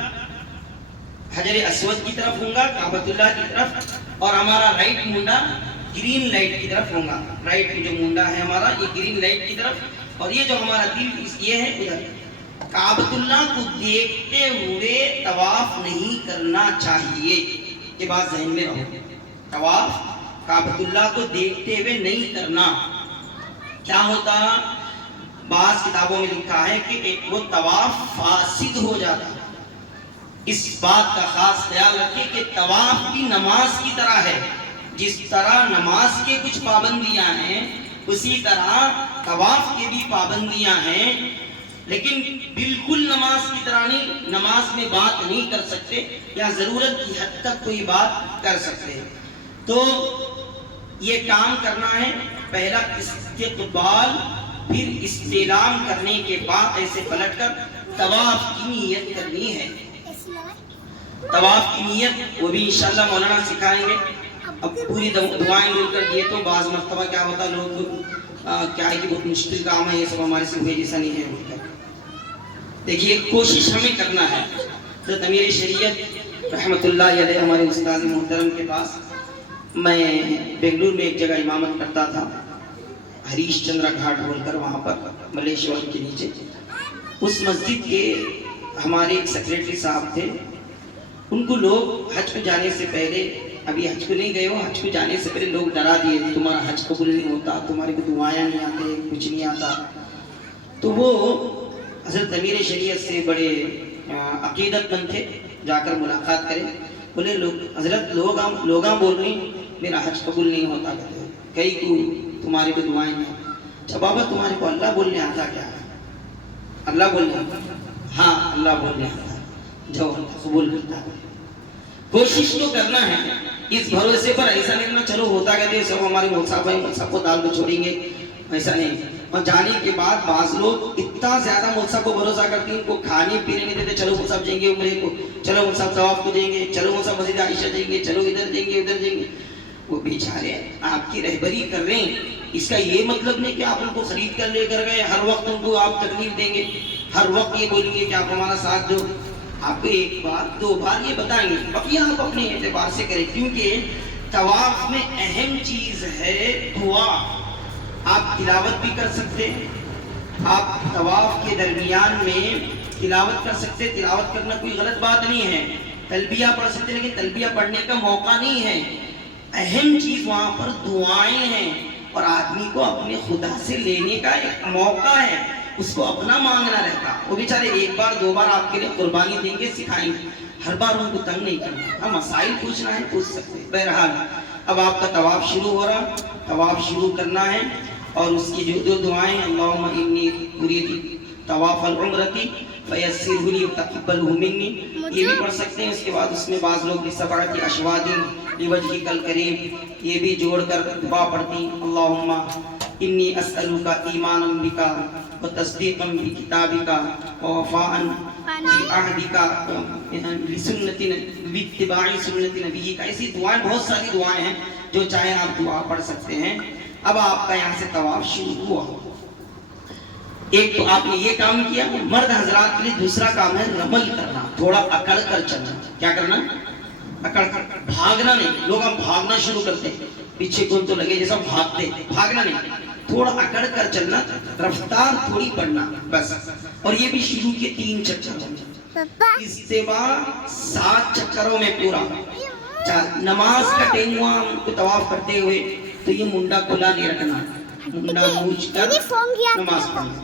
حجر اسود کی طرف ہوں گا، کعبۃ اللہ کی طرف، اور ہمارا رائٹ منڈا گرین لائٹ کی طرف ہوگا. رائٹ جو منڈا ہے ہمارا یہ گرین لائٹ کی طرف، اور یہ جو ہمارا دل یہ ہے ادھر. کعبۃ اللہ کو دیکھتے ہوئے طواف نہیں کرنا چاہیے، یہ بات ذہن میں رہو. طواف کعبۃ اللہ کو دیکھتے ہوئے نہیں کرنا. کیا ہوتا، بعض کتابوں میں لکھا ہے کہ وہ طواف فاسد ہو جاتا. اس بات کا خاص خیال رکھیں کہ طواف بھی نماز کی طرح ہے. جس طرح نماز کے کچھ پابندیاں ہیں اسی طرح طواف کے بھی پابندیاں ہیں، لیکن بالکل نماز کی طرح نہیں. نماز میں بات نہیں کر سکتے، یا ضرورت کی حد تک کوئی بات کر سکتے ہیں. تو یہ کام کرنا ہے. پہلا استقبال، پھر استلام کرنے کے بعد ایسے پلٹ کر طواف کی نیت کرنی ہے. طواف کی نیت وہ بھی انشاءاللہ مولانا سکھائیں گے. اب پوری دعائیں بول کر دیے تو بعض مرتبہ کیا ہوتا ہے، لوگ کیا ہے کہ بہت مشکل کام ہے، یہ سب ہمارے سے ہوئے جیسا نہیں ہے. دیکھیے کوشش ہمیں کرنا ہے. حضرت امیر شریعت رحمۃ اللہ علیہ ہمارے استاد محترم کے پاس میں بنگلور میں ایک جگہ امامت کرتا تھا، ہریش چندرا گھاٹ بول کر، وہاں پر ملیشور کے نیچے. اس مسجد کے ہمارے ایک سیکریٹری صاحب تھے. ان کو لوگ حج کو جانے سے پہلے، ابھی حج کو نہیں گئے ہو، حج کو جانے سے پہلے لوگ ڈرا دیے تمہارا حج قبول نہیں ہوتا، تمہارے کو دعائیں نہیں آتے، کچھ نہیں آتا. تو وہ حضرت امیر شریعت سے بڑے عقیدت مند تھے، جا کر ملاقات کرے. بولے حضرت لوگ بول رہے ہیں میرا حج قبول نہیں ہوتا، کئی کو تمہارے کو دعائیں نہیں آتی. اچھا بابا تمہارے کو اللہ بولنے آتا کیا ہے؟ اللہ بولنے آتا؟ ہاں اللہ بولنے آتا ہے، جو قبول کرتا ہے. کوشش تو کرنا ہے. اس بھروسے پر ایسا نہیں کرنا چلو ہوتا کہتے سب ہمارے مولسا کو دال کو چھوڑیں گے، ایسا نہیں. اور جانے کے بعد بعض لوگ اتنا زیادہ مولسا کو بھروسہ کرتے ہیں، ان کو کھانے پینے نہیں دیتے. چلو مولسا جائیں گے عمرے کو، چلو مولسا طواف کو دیں گے، چلو مولسا مسجد عائشہ جائیں گے، چلو ادھر دیں گے ادھر دیں گے. وہ بیچارے آپ کی رہبری کر رہے ہیں. اس کا یہ مطلب نہیں کہ آپ ان کو خرید کر لے کر گئے، ہر وقت ان کو آپ تکلیف دیں گے، ہر وقت یہ بولیں گے کہ آپ ہمارا ساتھ دو. آپ کو ایک بار دو بار یہ بتائیں گے، باقی آپ اپنے اعتبار سے کریں. کیونکہ طواف میں اہم چیز ہے دعا. آپ تلاوت بھی کر سکتے ہیں، آپ طواف کے درمیان میں تلاوت کر سکتے. تلاوت کرنا کوئی غلط بات نہیں ہے، تلبیہ پڑھ سکتے، لیکن تلبیہ پڑھنے کا موقع نہیں ہے. اہم چیز وہاں پر دعائیں ہیں، اور آدمی کو اپنے خدا سے لینے کا ایک موقع ہے، اس کو اپنا مانگنا رہتا. وہ بیچارے ایک بار دو بار آپ کے لیے قربانی دیں گے، سکھائیں گے، ہر بار ان کو تنگ نہیں کرنا. ہم مسائل پوچھنا ہے پوچھ سکتے. بہرحال اب آپ کا طواف شروع ہو رہا، طواف شروع کرنا ہے. اور اس کی جو دو دعائیں، اللہم انی اریدو طواف العمرۃ فیسرہ لی وتقبلہ منی، یہ بھی پڑھ سکتے ہیں. اس کے بعد اس میں بعض لوگ لسبعۃ اشواط لوجہک الکریم یہ بھی جوڑ کر دعا پڑھتی. اللہم انی اسألک ایمانا بک وتصدیقا بکتابک ووفاء بعہدک باتباع سنت نبیک. ایسی دعائیں بہت ساری دعائیں ہیں جو چاہے آپ دعا پڑھ سکتے ہیں. اب آپ کا یہاں سے طواف شروع ہوا. ایک تو آپ نے یہ کام کیا. مرد حضرات کے لیے دوسرا کام ہے رمل کرنا، تھوڑا اکڑ کر چلنا. کیا کرنا؟ اکڑ کر، بھاگنا نہیں. لوگ ہم بھاگنا شروع کرتے ہیں، پیچھے کون تو لگے جیسا بھاگتے، بھاگنا نہیں، تھوڑا اکڑ کر چلنا، رفتار تھوڑی بڑھنا بس. اور یہ بھی شروع کے 3 چکر، استوا 7 چکروں میں پورا. نماز کا ٹائم ہوا ہم کو طواف کرتے ہوئے تو یہ منڈا کھلا نہیں رکھنا، منڈا موچ کر نماز پڑھنا.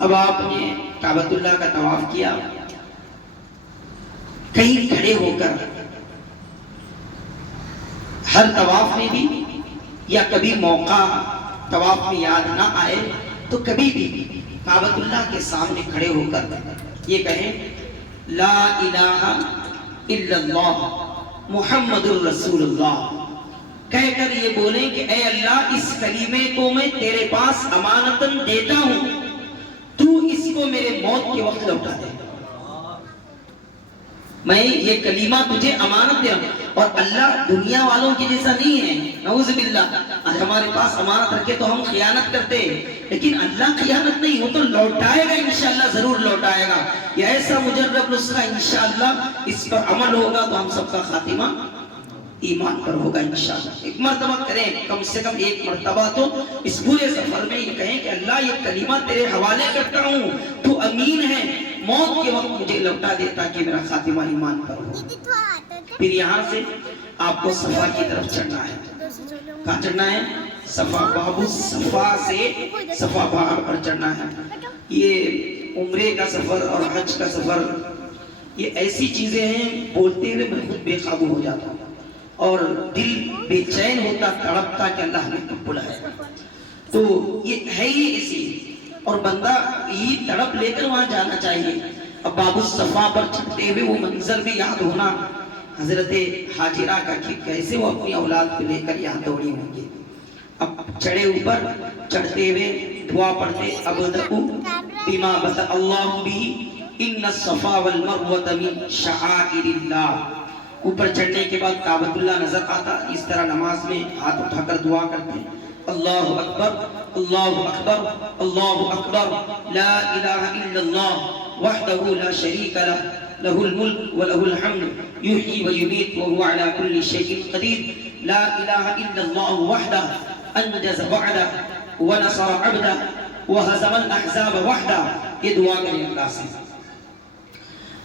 اب آپ نے کعبۃ اللہ کا طواف کیا، کہیں کھڑے ہو کر ہر طواف میں بھی یا کبھی موقع طواف میں یاد نہ آئے تو کبھی بھی کعبۃ اللہ کے سامنے کھڑے ہو کر یہ کہیں لا الہ الا اللہ محمد الرسول اللہ، کہہ کر یہ بولیں کہ اے اللہ اس کلمے کو میں تیرے پاس امانتاً دیتا ہوں، تو اس کو میرے موت کے وقت لوٹا دے، میں یہ کلمہ تجھے امانت دے رہا ہوں۔ اور اللہ دنیا والوں کی جیسا نہیں ہے، نعوذ باللہ، ہمارے پاس امانت رکھے تو ہم خیانت کرتے ہیں، لیکن اللہ خیانت نہیں، وہ تو لوٹائے گا انشاءاللہ، ضرور لوٹائے گا۔ یہ ایسا مجرب نسخہ انشاءاللہ اس پر عمل ہوگا تو ہم سب کا خاتمہ ایمان پر ہوگا انشاءاللہ۔ ایک مرتبہ کریں، کم سے کم ایک مرتبہ تو اس پورے سفر میں یہ کہیں کہ اللہ یہ کلمہ تیرے حوالے کرتا ہوں، تو امین ہے، موت کے وقت مجھے لوٹا دے تاکہ میرا خاتمہ ایمان پر ہو۔ پھر یہاں سے آپ کو صفا کی طرف چڑھنا ہے۔ کہاں چڑھنا ہے؟ صفا، باب الصفا سے صفا پہاڑ پر چڑھنا ہے۔ یہ عمرے کا سفر اور حج کا سفر یہ ایسی چیزیں ہیں، بولتے ہوئے میں خود بے قابو ہو جاتا ہوں اور دل بے چین ہوتا، تڑپتا کہ اللہ نے کب بلایا۔ تو یہ ہے ہی ایسی، اور بندہ یہ تڑپ لے کر وہاں جانا چاہیے۔ اب باب الصفا پر چڑھتے ہوئے وہ منظر بھی یاد ہونا حضرت حاجرہ کا کہ کیسے وہ اپنی اولاد کو لے کر یہاں دوڑی ہوں گی۔ اب چڑھے اوپر، چڑھتے ہوئے دعا پڑھتے ابدأ بما بدأ اللہ به ان الصفا والمروۃ من شعائر اللہ۔ اوپر چڑھنے کے بعد کعبۃ اللہ نظر آتا، اس طرح نماز میں ہاتھ اٹھا کر دعا کرتے اللہ اکبر اللہ اکبر اللہ اکبر لا الہ الا اللہ وحدہ لا شریک لہ لہ الملک ولہ الحمد یحیی ویمیت وہو علی کل شیء قدیر لا الہ الا اللہ وحدہ انجز وعدہ ونصر عبدہ وہزم الاحزاب وحدہ۔ یہ دعا کریں اللہ سے۔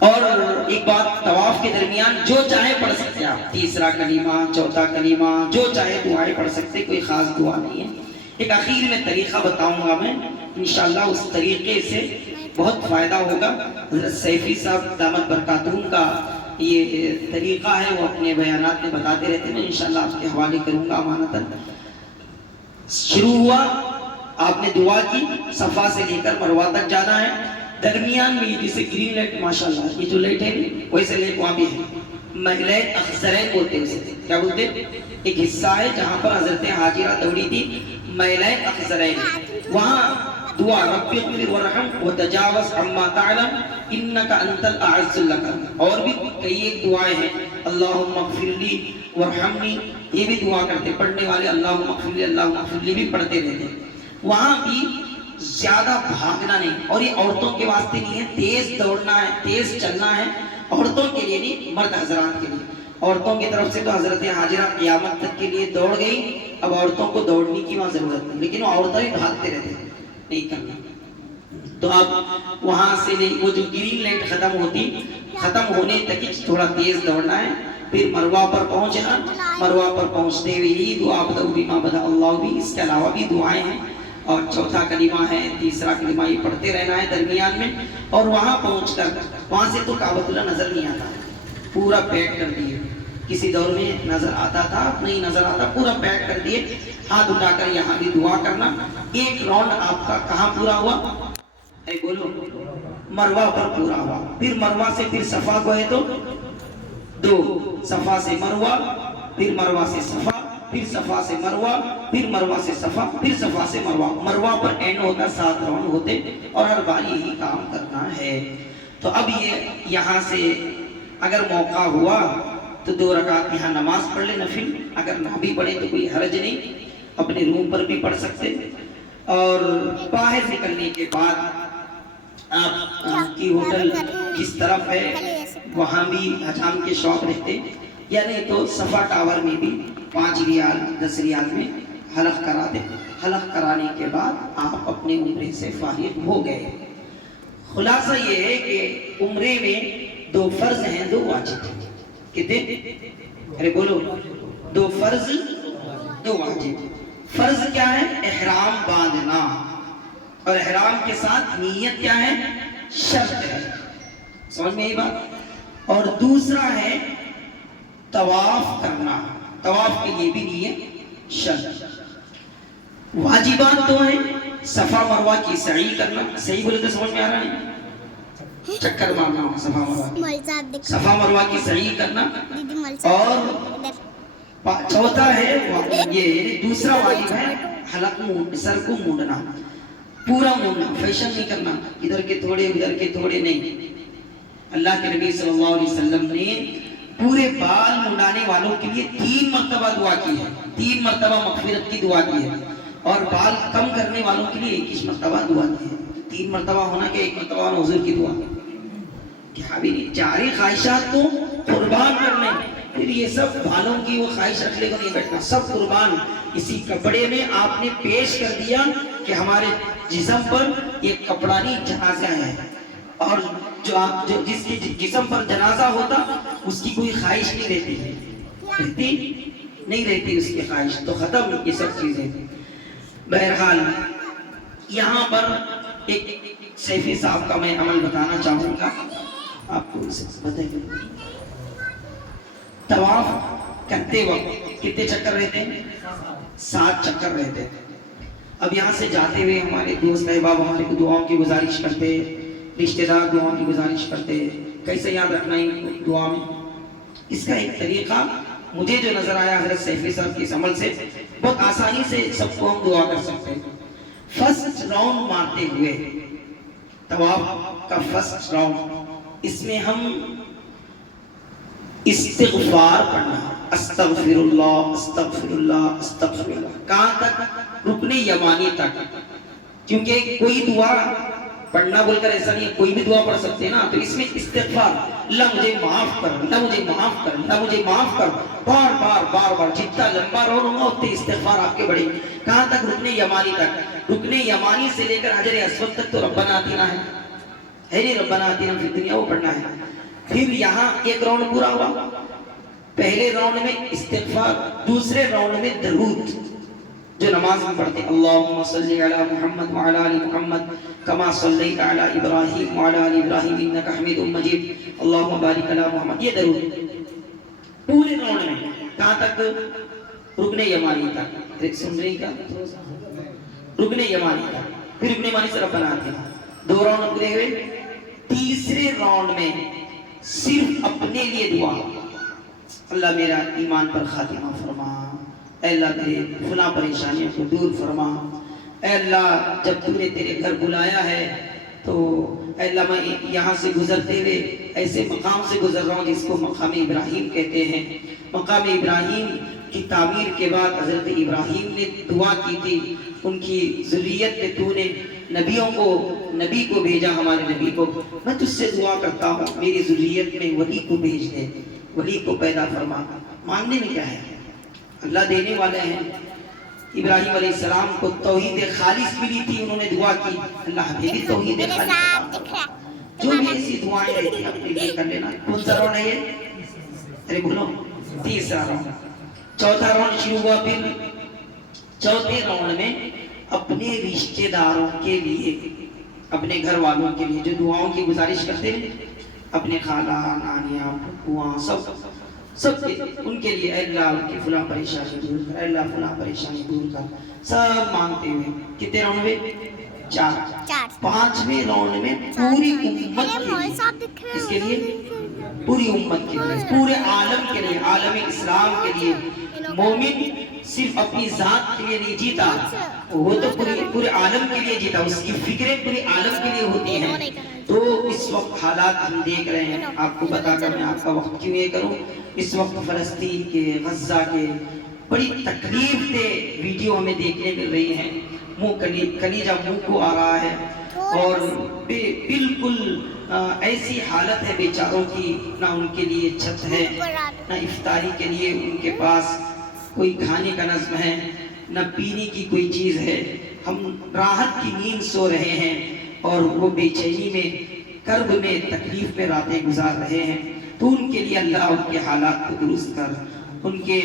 اور ایک بات، طواف کے درمیان جو چاہے پڑھ سکتے آپ، تیسرا کلمہ، چوتھا کلمہ، جو چاہے دعائیں پڑھ سکتے، کوئی خاص دعا نہیں ہے۔ ایک آخر میں طریقہ بتاؤں گا میں، انشاءاللہ اس طریقے سے بہت فائدہ ہوگا۔ حضرت سیفی صاحب دامت برکاتہم کا یہ طریقہ ہے، وہ اپنے بیانات میں بتاتے رہتے ہیں، میں انشاءاللہ آپ کے حوالے کروں گا امانتاً۔ شروع ہوا، آپ نے دعا کی، صفا سے لے کر مروہ تک جانا ہے، درمیان میں جسے گرین لائٹ، ماشاءاللہ یہ جو لائٹ ہے ویسے لائٹ وہاں بھی ہے، میلین اخزرین بولتے ہیں اسے، کیا بولتے ہیں؟ ایک حصہ ہے جہاں پر حضرت حاجرہ دوڑی تھی، میلین اخزرین، وہاں دعا رب اغفر ورحم وتجاوز عما تعلم انک انت الاعز لک، اور بھی کئی ایک دعائیں ہیں، اللہم اغفر لی ورحمنی، یہ بھی دعا کرتے پڑھنے والے، اللہم اغفر لی اللہم اغفر لی بھی پڑھتے رہتے۔ وہاں بھی زیادہ بھاگنا نہیں، اور یہ عورتوں کے واسطے نہیں ہے، تیز دوڑنا ہے، تیز چلنا ہے، عورتوں کے لیے نہیں، مرد حضرات کے لیے۔ عورتوں کی طرف سے تو حضرت حاجرہ قیامت تک کے لیے دوڑ گئی، اب عورتوں کو دوڑنے کی وہاں ضرورت نہیں، لیکن وہ عورتیں بھی بھاگتے رہتے ہیں، نہیں کرنا۔ تو اب وہاں سے وہ جو گرین لائٹ ختم ہوتی، ختم ہونے تک تھوڑا تیز دوڑنا ہے، پھر مروہ پر پہنچنا، مروہ پر پہنچتے ہوئے ہی دعا بدأ بما بدأ اللہ بھی، اس کے علاوہ بھی دعائیں ہیں، اور چوتھا کلمہ ہے، تیسرا کلمہ یہ پڑھتے رہنا ہے درمیان میں، اور وہاں پہنچ کر وہاں سے تو کعبۃ اللہ نظر نہیں آتا، پورا پیک کر دیے، کسی دور میں نظر آتا تھا، اب نہیں نظر آتا، پورا پیک کر دیے، ہاتھ اٹھا کر یہاں بھی دعا کرنا۔ ایک راؤنڈ آپ کا کہاں پورا ہوا؟ اے بولو، مروہ پر پورا ہوا۔ پھر مروہ سے پھر صفا کو ہے تو دو، صفا سے مروہ، پھر مروہ سے صفا، پھر صفا سے مروہ، پھر مروہ سے صفا، پھر صفا سے مروہ۔ مروہ پر اینڈ ہوتا، 7 راؤنڈ ہوتے، اور ہر بار یہی کام کرنا ہے۔ تو اب یہ یہاں سے اگر موقع ہوا تو 2 رکعت یہاں نماز پڑھ لے نفل، اگر نہ بھی پڑھیں تو کوئی حرج نہیں، اپنے روم پر بھی پڑھ سکتے۔ اور باہر نکلنے کے بعد آپ کی ہوٹل جس طرف ہے وہاں بھی حجام کے شاپ رہتے، یا نہیں تو صفا ٹاور میں بھی 5 ریال 10 ریال میں حلق کرا دے، حلق کرانے کے بعد آپ اپنے عمرے سے فارغ ہو گئے۔ خلاصہ یہ ہے کہ عمرے میں 2 فرض ہیں، 2 واجب ہیں۔ کتنے؟ ارے بولو، 2 فرض 2 واجب۔ فرض کیا ہے؟ احرام باندھنا، اور احرام کے ساتھ نیت کیا ہے؟ شرط ہے. سمجھ میں یہ بات؟ اور دوسرا ہے طواف کرنا. طواف کے لیے بھی نیت شرط. واجبات دو ہیں. صفا مروہ کی سعی کرنا. صحیح بولے تو سمجھ میں آ رہا نہیں؟ چکر مارنا. صفا مروہ کی سعی کرنا. اور چوتھا ہے یہ دوسرا واجب ہے حلق سر کو مونڈنا. پورا مونڈنا، فیشن نہیں کرنا، ادھر کے تھوڑے ادھر کے تھوڑے نہیں. اللہ کے نبی صلی اللہ علیہ وسلم نے پورے بال منڈانے والوں کے لیے 3 مرتبہ دعا کی ہے. 3 مرتبہ مغفرت کی دعا کی ہے. اور بال کم کرنے والوں کے لیے 21 مرتبہ دعا کی ہے. 3 مرتبہ ہونا کہ 1 مرتبہ ہونا حضور کی دعا. کیا بھی نہیں، جاری خواہشات تو قربان کر لیں. پھر یہ سب بالوں کی وہ خواہش رکھنے کو نہیں بیٹھنا، سب قربان. اسی کپڑے میں آپ نے پیش کر دیا کہ ہمارے جسم پر یہ کپڑا نہیں جنازہ ہے. اور جو جس کے جسم پر جنازہ ہوتا اس کی کوئی خواہش نہیں رہتی ہے، رہتی نہیں رہتی اس کی خواہش، تو ختم یہ سب چیزیں. بہرحال یہاں پر ایک سیفی صاحب کا میں عمل بتانا چاہوں گا آپ کو. اسے بتائیں طواف کرتے وقت کتنے چکر رہتے ہیں؟ 7 چکر رہتے ہیں. اب یہاں سے جاتے ہوئے ہمارے دوست احباب ہمارے کو دعاؤں کی گزارش کرتے، رشتہ دار دعاؤں کی گزارش کرتے. کیسے یاد رکھنا ہے دعا میں؟ اس کا ایک طریقہ مجھے جو نظر آیا حضرت سیفی صاحب کے اس عمل سے، بہت آسانی سے سب کو ہم دعا کر سکتے ہیں. فرسٹ راؤنڈ مارتے ہوئے طواف کا فرسٹ راؤنڈ، اس میں ہم استغفار پڑھنا. استغفر اللہ استغفر اللہ استغفر اللہ. کہاں تک؟ رکن یمانی تک. کیونکہ کوئی دعا پڑھنا بول کر ایسا نہیں ہے، کوئی بھی دعا پڑھ سکتے ہیں نا. تو اس میں استغفار، اللہ مجھے معاف کر، اللہ مجھے معاف کر، اللہ مجھے معاف کر، بار بار بار بار. جتنا لمبا راؤنڈ ہوگا اتنے استغفار آپ کے بڑھیں. کہاں تک؟ رکن یمانی تک. رکن یمانی سے لے کر حجر اسود تک تو ربنا آتینا ہے نہیں، ربنا آتینا فی الدنیا وہ پڑھنا ہے. پھر یہاں ایک راؤنڈ پورا ہوا. پہلے راؤنڈ میں استغفار، دوسرے راؤنڈ میں درود جو نماز میں پڑھتے ہیں. اللہم صلی علی محمد وعلی آل محمد کما صلیت علی ابراہیم وعلی آل ابراہیم انک حمید مجید اللہم بارک علی محمد. یہ درود پورے راؤنڈ میں. کہاں تک؟ رکن یمانی تک. سن رہی کیا؟ رکن یمانی تک. پھر رکن یمانی سے ربنا آتینا. 2 راؤنڈ پورے ہوئے. تیسرے راؤنڈ میں صرف اپنے لیے دعا. اللہ میرا ایمان پر خاتمہ فرما، اے اللہ میرے فلاں پریشانیوں کو دور فرما. اے اللہ جب تو نے تیرے گھر بلایا ہے تو اے اللہ میں یہاں سے گزرتے ہوئے ایسے مقام سے گزر رہا ہوں جس کو مقام ابراہیم کہتے ہیں. مقام ابراہیم کی تعمیر کے بعد حضرت ابراہیم نے دعا کی تھی، ان کی ذریت میں تو نے نبی کو بھیجا، ہمارے نبی کو. میں تجھ سے دعا کرتا ہوں میری ذریت میں ولی کو بھیج دے، ولی کو پیدا فرما. مانگنے میں کیا ہے؟ اللہ دینے والے ہیں. ابراہیم علیہ السلام کو توحید خالص ملی تھی، انہوں نے دعا کی اللہ ہمیں بھی توحید خالص. جو بھی ایسی دعائیں رہتی ہیں اپنے لیے کر لینا. کون سا راؤنڈ ہے یہ؟ ارے بولو. تیسرا راؤنڈ. چوتھا راؤنڈ شروع ہوا. پھر چوتھے راؤنڈ میں اپنے رشتہ داروں کے لیے، اپنے گھر والوں کے لیے جو دعاؤں کی گزارش کرتے ہیں، اپنے خالہ نانیاں پھپھواں سب ان کے لیے اے اللہ ان کی فلاں پریشانی دور کر، اے اللہ فلاں پریشانی دور کر. سب مانگتے ہوئے. کتنے راؤنڈ ہوئے؟ 4. 5ویں راؤنڈ میں پوری امت کے لیے، اس کے لیے پوری امت کے لیے، پورے عالم کے لیے، عالم اسلام کے لیے. مومن صرف اپنی ذات کے لیے نہیں جیتا، وہ تو پورے عالم کے لیے جیتا. اس کی فکریں پورے عالم کے لیے ہوتی ہیں. تو اس وقت حالات ہم دیکھ رہے ہیں. آپ کو بتا کر میں آپ کا وقت کیوں یہ کروں، اس وقت فلسطین کے، غزہ کے بڑی تکلیف دہ ویڈیو ہمیں دیکھنے مل رہی ہیں. کلیجہ منہ کو آ رہا ہے. اور بالکل ایسی حالت ہے بیچاروں کی، نہ ان کے لیے چھت ہے، نہ افطاری کے لیے ان کے پاس کوئی کھانے کا نظم ہے، نہ پینے کی کوئی چیز ہے. ہم راحت کی نیند سو رہے ہیں اور وہ بے چینی میں، کرب میں، تکلیف میں راتیں گزار رہے ہیں. تو ان کے لیے اللہ ان کے حالات کو درست کر، ان کے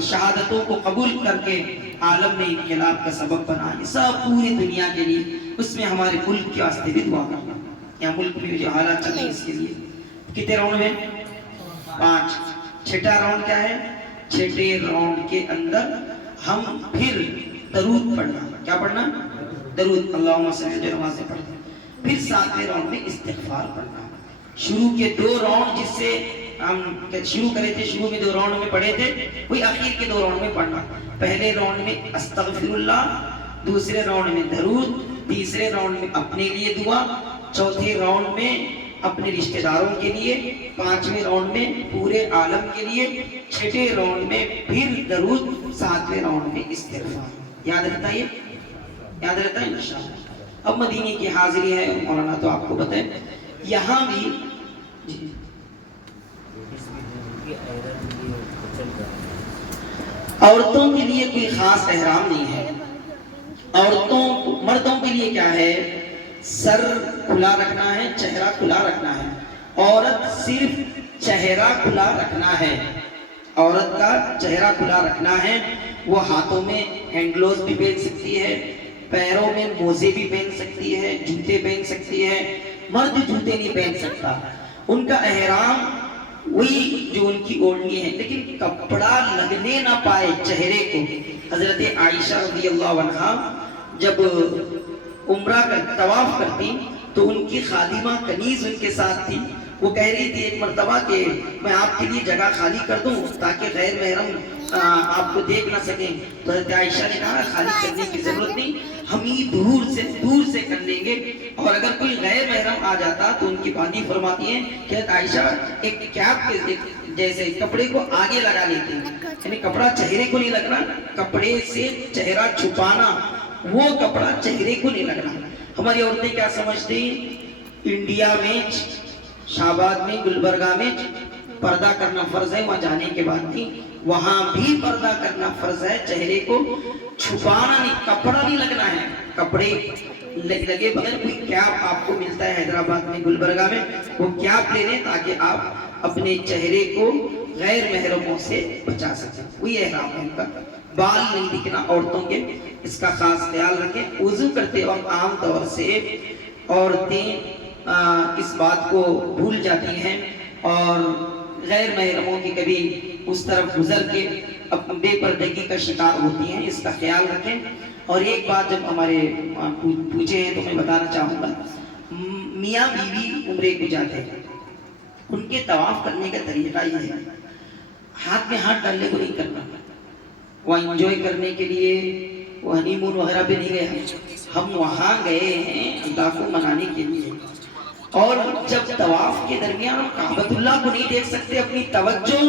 شہادتوں کو قبول کر کے عالم میں انقلاب کا سبب بنا، یہ سب پوری دنیا کے لیے، اس میں ہمارے ملک کے واسطے بھی دعا کرنا۔ یہاں ملک میں جو حالات چل رہے ہیں اس کے لیے کتنے راؤنڈ میں؟ 5۔ چھٹا راؤنڈ کیا ہے؟ چھٹے راؤنڈ کے اندر ہم پھر درود پڑھنا۔ کیا پڑھنا؟ درود، اللہم صلی اللہ علیہ وسلم پڑھنا۔ پھر 7ویں راؤنڈ میں استغفار پڑھنا۔ شروع کے 2 راؤنڈ جس سے ہم شروع کرے تھے، شروع میں 2 راؤنڈ میں پڑھے تھے، وہی آخر کے 2 راؤنڈ میں پڑھنا۔ پہلے راؤنڈ میں استغفر اللہ، دوسرے راؤنڈ میں درود، تیسرے راؤنڈ میں اپنے لیے دعا، چوتھے راؤنڈ میں اپنے رشتہ داروں کے لیے، 5ویں راؤنڈ میں پورے عالم کے لیے، چھٹے راؤنڈ میں پھر درود، 7ویں راؤنڈ میں استغفار۔ یاد رہتا ہے؟ یاد رہتا ہے انشاءاللہ۔ اب مدینے کی حاضری ہے مولانا، تو آپ کو بتائیں یہاں بھی عورتوں کے لیے کوئی خاص احرام نہیں ہے۔ مردوں کے لیے کیا ہے؟ سر کھلا رکھنا ہے، چہرہ کھلا رکھنا ہے۔ عورت صرف چہرہ کھلا رکھنا ہے، عورت کا چہرہ کھلا رکھنا ہے۔ وہ ہاتھوں میں ہینڈ گلوز بھی پہن سکتی ہے، پیروں میں موزے بھی پہن سکتی ہے، جوتے پہن سکتی ہے۔ مرد جوتے نہیں پہن سکتا، ان کا احرام وہی جو ان کی اوڑھنی ہے، لیکن کپڑا لگنے نہ پائے چہرے کو۔ حضرت عائشہ رضی اللہ عنہا جب عمرہ کا طواف کرتی تو ان کی خادمہ کنیز ان کے ساتھ تھی۔ وہ کہہ رہی تھی ایک مرتبہ کہ میں آپ کے لیے جگہ خالی کر دوں تاکہ غیر محرم آپ کو دیکھ نہ سکیں، تو حضرت عائشہ نے کہا خالی کرنے کی ضرورت نہیں، ہم ہی دور سے کر لیں گے۔ اور اگر کوئی غیر محرم آ جاتا تو ان کی بانی فرماتی ہیں کہ حضرت عائشہ ایک کیپ کے جیسے کپڑے کو آگے لگا لیتے ہیں، یعنی کپڑا چہرے کو نہیں لگنا، کپڑے سے چہرہ چھپانا، وہ کپڑا چہرے کو نہیں لگنا۔ ہماری عورتیں کیا سمجھتی ہیں؟ انڈیا میں شہباد میں گلبرگہ میں پردہ کرنا فرض ہے، وہاں جانے کے بعد نہیں، وہاں بھی پردہ کرنا فرض ہے، چہرے کو چھپانا نہیں، کپڑا نہیں لگنا ہے۔ کپڑے لگے بغیر کوئی کیپ آپ کو ملتا ہے حیدرآباد میں گلبرگہ میں، وہ کیپ لے لیں تاکہ آپ اپنے چہرے کو غیر محرموں سے بچا سکیں، وہی احرام ہے ان کا۔ بال نہیں دکھنا عورتوں کے، اس کا خاص خیال رکھیں۔ وضو کرتے وقت عام طور سے عورتیں اس بات کو بھول جاتی ہیں اور غیر محرموں کی کبھی اس طرف گزر کے بے پردگی کا شکار ہوتی ہیں، اس کا خیال رکھیں۔ اور ایک بات جب ہمارے پوچھے ہیں تو میں بتانا چاہوں گا، میاں بیوی عمرے کو جاتے ہیں، ان کے طواف کرنے کا طریقہ یہ ہے، ہاتھ میں ہاتھ ڈالنے کو نہیں کرنا۔ وہ انجوائے کرنے کے لیے وہ ہنی مون وغیرہ پہ نہیں گئے، ہم وہاں گئے ہیں اللہ کو منانے کے لیے۔ اور جب طواف کے درمیان ہم کعبۃ اللہ کو نہیں دیکھ سکتے، اپنی توجہ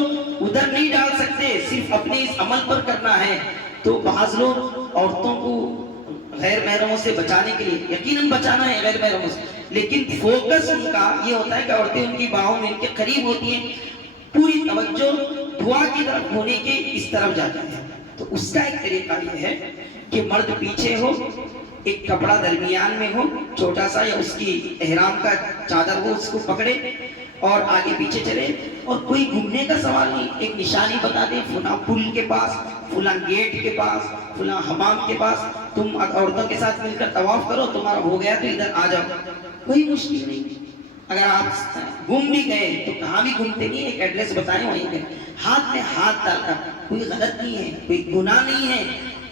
ادھر نہیں ڈال سکتے، صرف اپنے اس عمل پر کرنا ہے، تو بعض لوگ عورتوں کو غیر محرموں سے بچانے کے لیے، یقیناً بچانا ہے غیر محرموں سے، لیکن فوکس ان کا یہ ہوتا ہے کہ عورتیں ان کی باہوں میں ان کے قریب ہوتی ہیں، پوری توجہ دعا کی طرف ہونے کے اس طرف جاتی ہے۔ تو اس کا ایک طریقہ یہ ہے کہ مرد پیچھے ہو، ایک کپڑا درمیان میں ہو چھوٹا سا، یا اس کی احرام کا چادر ہو اس کو پکڑے اور آگے پیچھے چلے، اور کوئی گھومنے کا سوال نہیں، ایک نشانی بتا دیں، فلاں پل کے پاس، فلاں گیٹ کے پاس، فلاں حمام کے پاس تم عورتوں کے ساتھ مل کر طواف کرو، تمہارا ہو گیا تو ادھر آ جاؤ، کوئی مشکل نہیں۔ اگر آپ گھوم بھی گئے تو کہاں بھی گھومتے نہیں، ایک ایڈریس بتائیں وہیں پہ ہاتھ میں ہاتھ ڈال کر، کوئی غلط نہیں ہے، کوئی گناہ نہیں ہے،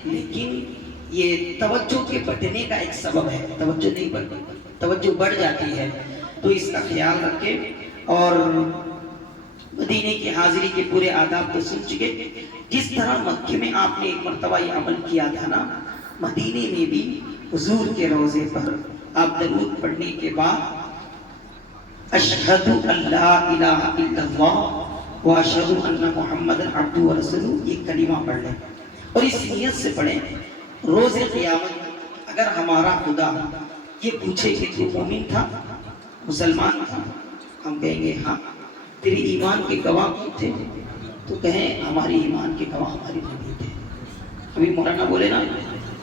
لیکن یہ توجہ کے بٹنے کا ایک سبب ہے، توجہ نہیں بڑھتی، توجہ بڑھ جاتی ہے، تو اس کا خیال رکھیں۔ اور مدینے کی حاضری کے پورے آداب تو سن چکے، جس طرح مکے میں آپ نے ایک مرتبہ یہ عمل کیا تھا نا، مدینے میں بھی حضور کے روضے پر آپ درود پڑھنے کے بعد اشہد ان لا الہ الا اللہ واشہد ان محمد عبدہ ورسولہ یہ کلمہ پڑھ لیں، اور اس نیت سے پڑھیں روز قیامت اگر ہمارا خدا یہ پوچھے کہ تو مومن تھا، مسلمان تھا، ہم کہیں گے ہاں، تیری ایمان کے گواہ کون تھے؟ تو کہیں ہماری ایمان کے گواہ ہماری نبی تھے۔ ابھی مولانا بولے نا،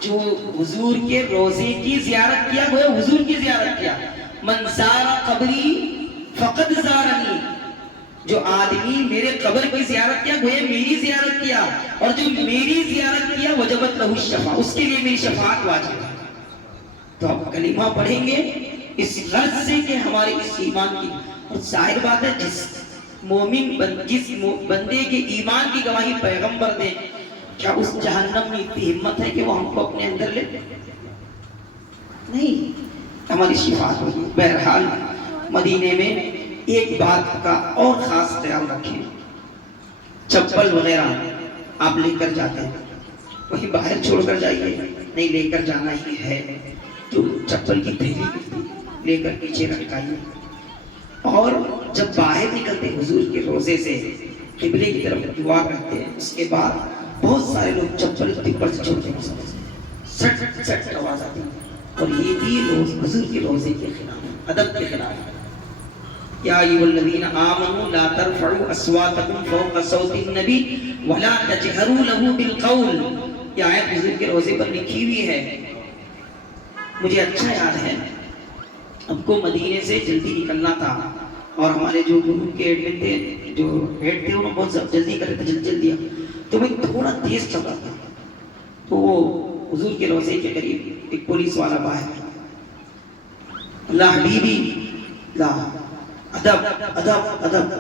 جو حضور کے روزے کی زیارت کیا وہ حضور کی زیارت کیا، من زار قبری فقد زارنی، جو آدمی میرے قبر کی زیارت کیا گویا میری زیارت کیا، اور جو میری زیارت کیا وجبت لہو الشفاعہ، اس کے لیے میری شفاعت واجب ہے۔ تو آپ کلمہ پڑھیں گے اس غرض سے کہ ہمارے اس ایمان کی، اور ظاہر بات ہے جس بندے کے ایمان کی گواہی پیغمبر دیں، کیا اس جہنم میں اتنی ہمت ہے کہ وہ ہم کو اپنے اندر لے؟ نہیں، ہماری شفاعت ہوگی۔ بہرحال مدینے میں ایک بات کا اور خاص خیال رکھیں، چپل وغیرہ آپ لے کر جاتے ہیں وہیں باہر چھوڑ کر جائیے، نہیں لے کر جانا ہی ہے تو چپل کی تھیلی لے کر پیچھے لٹکائیے، اور جب باہر نکلتے حضور کے روضے سے قبلے کی طرف دعا کرتے ہیں، اس کے بعد بہت سارے لوگ چپل تپر سے چھوڑتے ہیں، سٹ سٹ آواز آتی ہے، اور یہ بھی حضور کے روضے کے خلاف، ادب کے خلاف ہے۔ یا ایھا الذین آمنوا لا ترفعوا اصواتکم فوق صوت النبی ولا تجہروا له بالقول، یہ آیت حضور کے روضے پر لکھی ہوئی ہے۔ مجھے اچھا یاد ہے، ہم کو مدینے سے جلدی نکلنا تھا، اور ہمارے جو گروپ کے ایڈمن تھے، جو ہیڈ تھے، انہوں نے بہت جلدی کر رہے تھے، جلدی تو میں تھوڑا تیز چل رہا تھا، تو وہ حضور کے روضے کے قریب ایک پولیس والا باہر، اللہ حبیبی لا ادب ادب ادب،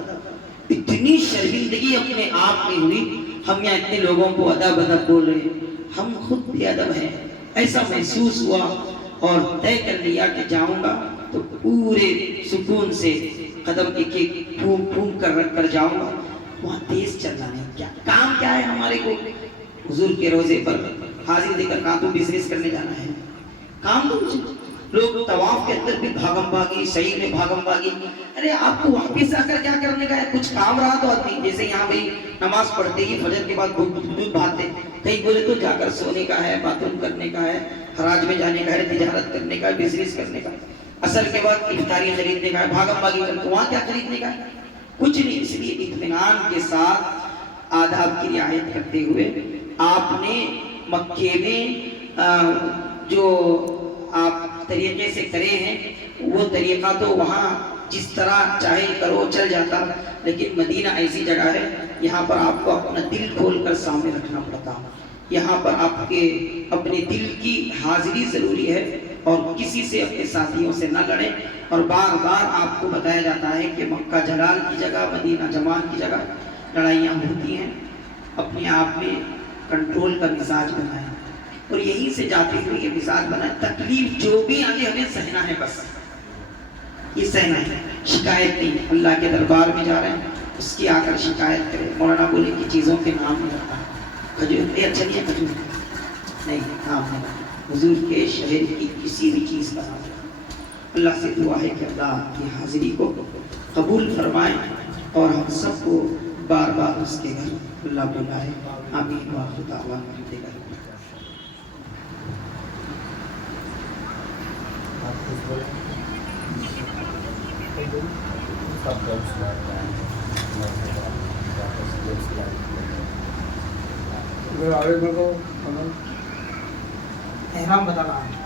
اتنی شرمندگی اپنے آپ میں ہوئی، ہم یہاں اتنے لوگوں کو ادب ادب بول رہے ہیں، ہم خود بے ادب ہیں، ایسا محسوس ہوا، اور طے کر لیا کہ جاؤں گا تو پورے سکون سے قدم ایک ایک پھونک پھونک کر رکھ کر جاؤں گا، وہاں تیز چلنا نہیں، کیا کام کیا ہے ہمارے کو حضور کے روضے پر حاضر دے کر، کہاں تو بزنس کرنے جانا ہے، کام تو کچھ، لوگ طواف کے اندر بھی بھاگم بھاگی، صحیح میں بھاگم بھاگی، ارے آپ کو واپس آ کر کیا کرنے کا ہے، کچھ کام رہا تو آدمی، جیسے یہاں بھئی نماز پڑھتے ہی فجر کے بعد دودھ بھاتے، کہیں بولے تو جا کر سونے کا ہے، باتھ روم کرنے کا ہے، حراج میں جانے کا ہے، تجارت کرنے کا ہے، بزنس کرنے کا ہے، عصر کے بعد افطاری خریدنے کا ہے، بھاگم بھاگی کرنے کا، وہاں کیا خریدنے کا ہے، کچھ نہیں۔ اس لیے اطمینان کے ساتھ آداب کی رعایت کرتے ہوئے آپ نے مکے میں جو آپ طریقے سے کرے ہیں وہ طریقہ تو وہاں جس طرح چاہے کرو چل جاتا، لیکن مدینہ ایسی جگہ ہے یہاں پر آپ کو اپنا دل کھول کر سامنے رکھنا پڑتا، یہاں پر آپ کے اپنے دل کی حاضری ضروری ہے، اور کسی سے اپنے ساتھیوں سے نہ لڑیں، اور بار بار آپ کو بتایا جاتا ہے کہ مکہ جلال کی جگہ، مدینہ جمال کی جگہ لڑائیاں ہوتی ہیں، اپنے آپ میں کنٹرول کا مزاج بنائیں، اور یہیں سے جاتے ہوئے یہ مزاج بنائیں، تکلیف جو بھی آگے ہمیں سہنا ہے، بس یہ سہنا ہے، شکایت نہیں، اللہ کے دربار میں جا رہے ہیں اس کی آ کر شکایت کریں، مولانا بولے کی چیزوں کے نام نہیں رکھنا، کھجور یہ اچھا نہیں ہے، کھجور نہیں نام نہیں رکھنا، حضور کے شہر کی کسی بھی چیز کا نام رکھنا۔ اللہ سے دعا ہے کہ اللہ کی حاضری کو قبول فرمائے، اور ہم سب کو بار بار اس کے گھر اللہ بلائے، آمین وآخر دعوانا الحمدللہ۔ احرام بتا رہا ہے،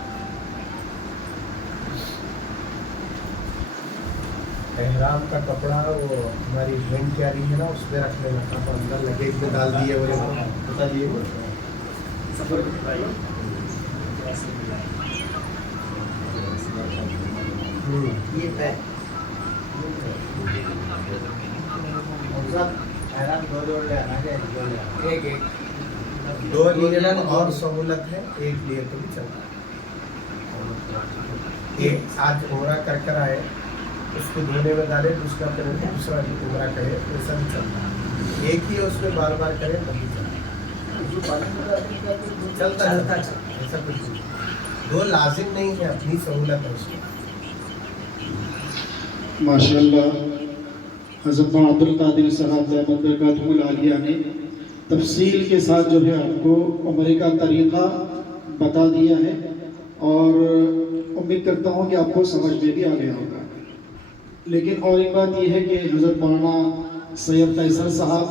احرام کا کپڑا وہ ہماری بہن کیا رہی ہے نا، اس پہ رکھ لینا تھا، تو اندر لگیج میں ڈال دیے، وہ بتائیے یہ ہے دو لیے اور سہولت ہے، ایک لیے تو بھی چلتا ہے، ایک آج عمرہ کر کر آئے اس کو دھونے میں ڈالے، دوسرا پھر دوسرا عمرہ کرے، ایسا بھی چلتا ہے، ایک ہی اس میں بار بار کرے تبھی چلتا ہے، ایسا کچھ نہیں، دو لازم نہیں ہے، اپنی سہولت ہے اس میں۔ ماشاءاللہ حضرت عبد القادر صاحب دامت برکاتہ العالیہ نے تفصیل کے ساتھ جو ہے آپ کو عمرے کا طریقہ بتا دیا ہے، اور امید کرتا ہوں کہ آپ کو سمجھ میں بھی آ گیا ہوگا۔ لیکن اور ایک بات یہ ہے کہ حضرت مولانا سید قیصر صاحب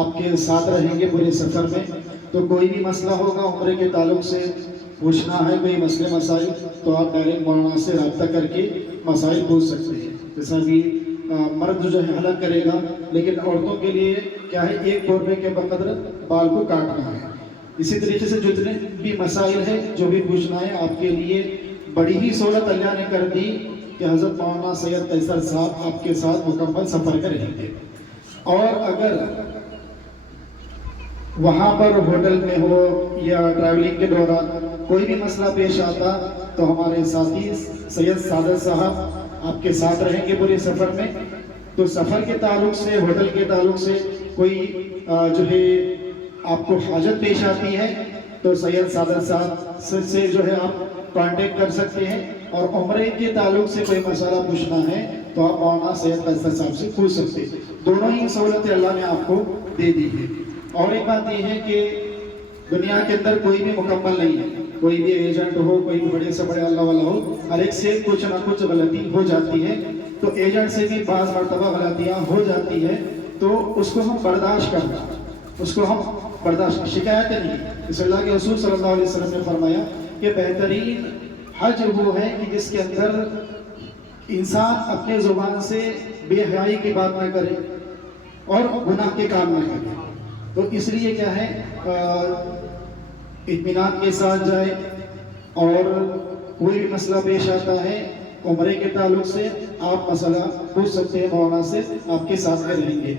آپ کے ساتھ رہیں گے پورے سفر میں، تو کوئی بھی مسئلہ ہوگا عمرے کے تعلق سے پوچھنا ہے، کوئی مسئلے مسائل، تو آپ ڈائریکٹ مولانا سے رابطہ کر کے مسائل پوچھ سکتے ہیں، جیسا بھی مرد جو ہے حلق کرے گا، لیکن عورتوں کے لیے کیا ہے 1 قربے کے بقدر بال کو کاٹنا ہے۔ اسی طریقے سے جتنے بھی مسائل ہیں جو بھی پوچھنا ہے آپ کے لیے بڑی ہی سہولت اللہ نے کر دی کہ حضرت مولانا سید قیصر صاحب آپ کے ساتھ مکمل سفر کریں گے، اور اگر وہاں پر ہوٹل میں ہو یا ٹریولنگ کے دوران کوئی بھی مسئلہ پیش آتا تو ہمارے ساتھی سید سعادت صاحب آپ کے ساتھ رہیں گے پورے سفر میں۔ تو سفر کے تعلق سے، ہوٹل کے تعلق سے کوئی جو ہے آپ کو حاجت پیش آتی ہے تو سید سعادت صاحب سے جو ہے آپ کانٹیکٹ کر سکتے ہیں، اور عمرے کے تعلق سے کوئی مسئلہ پوچھنا ہے تو آپ مولانا سید قیصر صاحب سے پوچھ سکتے ہیں۔ دونوں ہی سہولتیں اللہ نے آپ کو دے دی ہے۔ اور ایک بات یہ ہے کہ دنیا کے اندر کوئی بھی مکمل نہیں ہے، کوئی بھی ایجنٹ ہو، کوئی بھی بڑے سے بڑے اللہ والا ہو، ہر ایک سے کچھ نہ کچھ غلطی ہو جاتی ہے، تو ایجنٹ سے بھی بعض مرتبہ غلطیاں ہو جاتی ہے، تو اس کو ہم برداشت کرنا، اس کو ہم برداشت، شکایت نہیں۔ اس اللہ کے رسول صلی اللہ علیہ وسلم نے فرمایا کہ بہترین حج وہ ہے کہ جس کے اندر انسان اپنے زبان سے بے حیائی کی بات نہ کرے اور گناہ کے کام نہ کرے۔ تو اس لیے کیا ہے اطمینان کے ساتھ جائے، اور کوئی بھی مسئلہ پیش آتا ہے عمرے کے تعلق سے آپ مسئلہ پوچھ سکتے ہیں، مولانا سے آپ کے ساتھ رہیں گے۔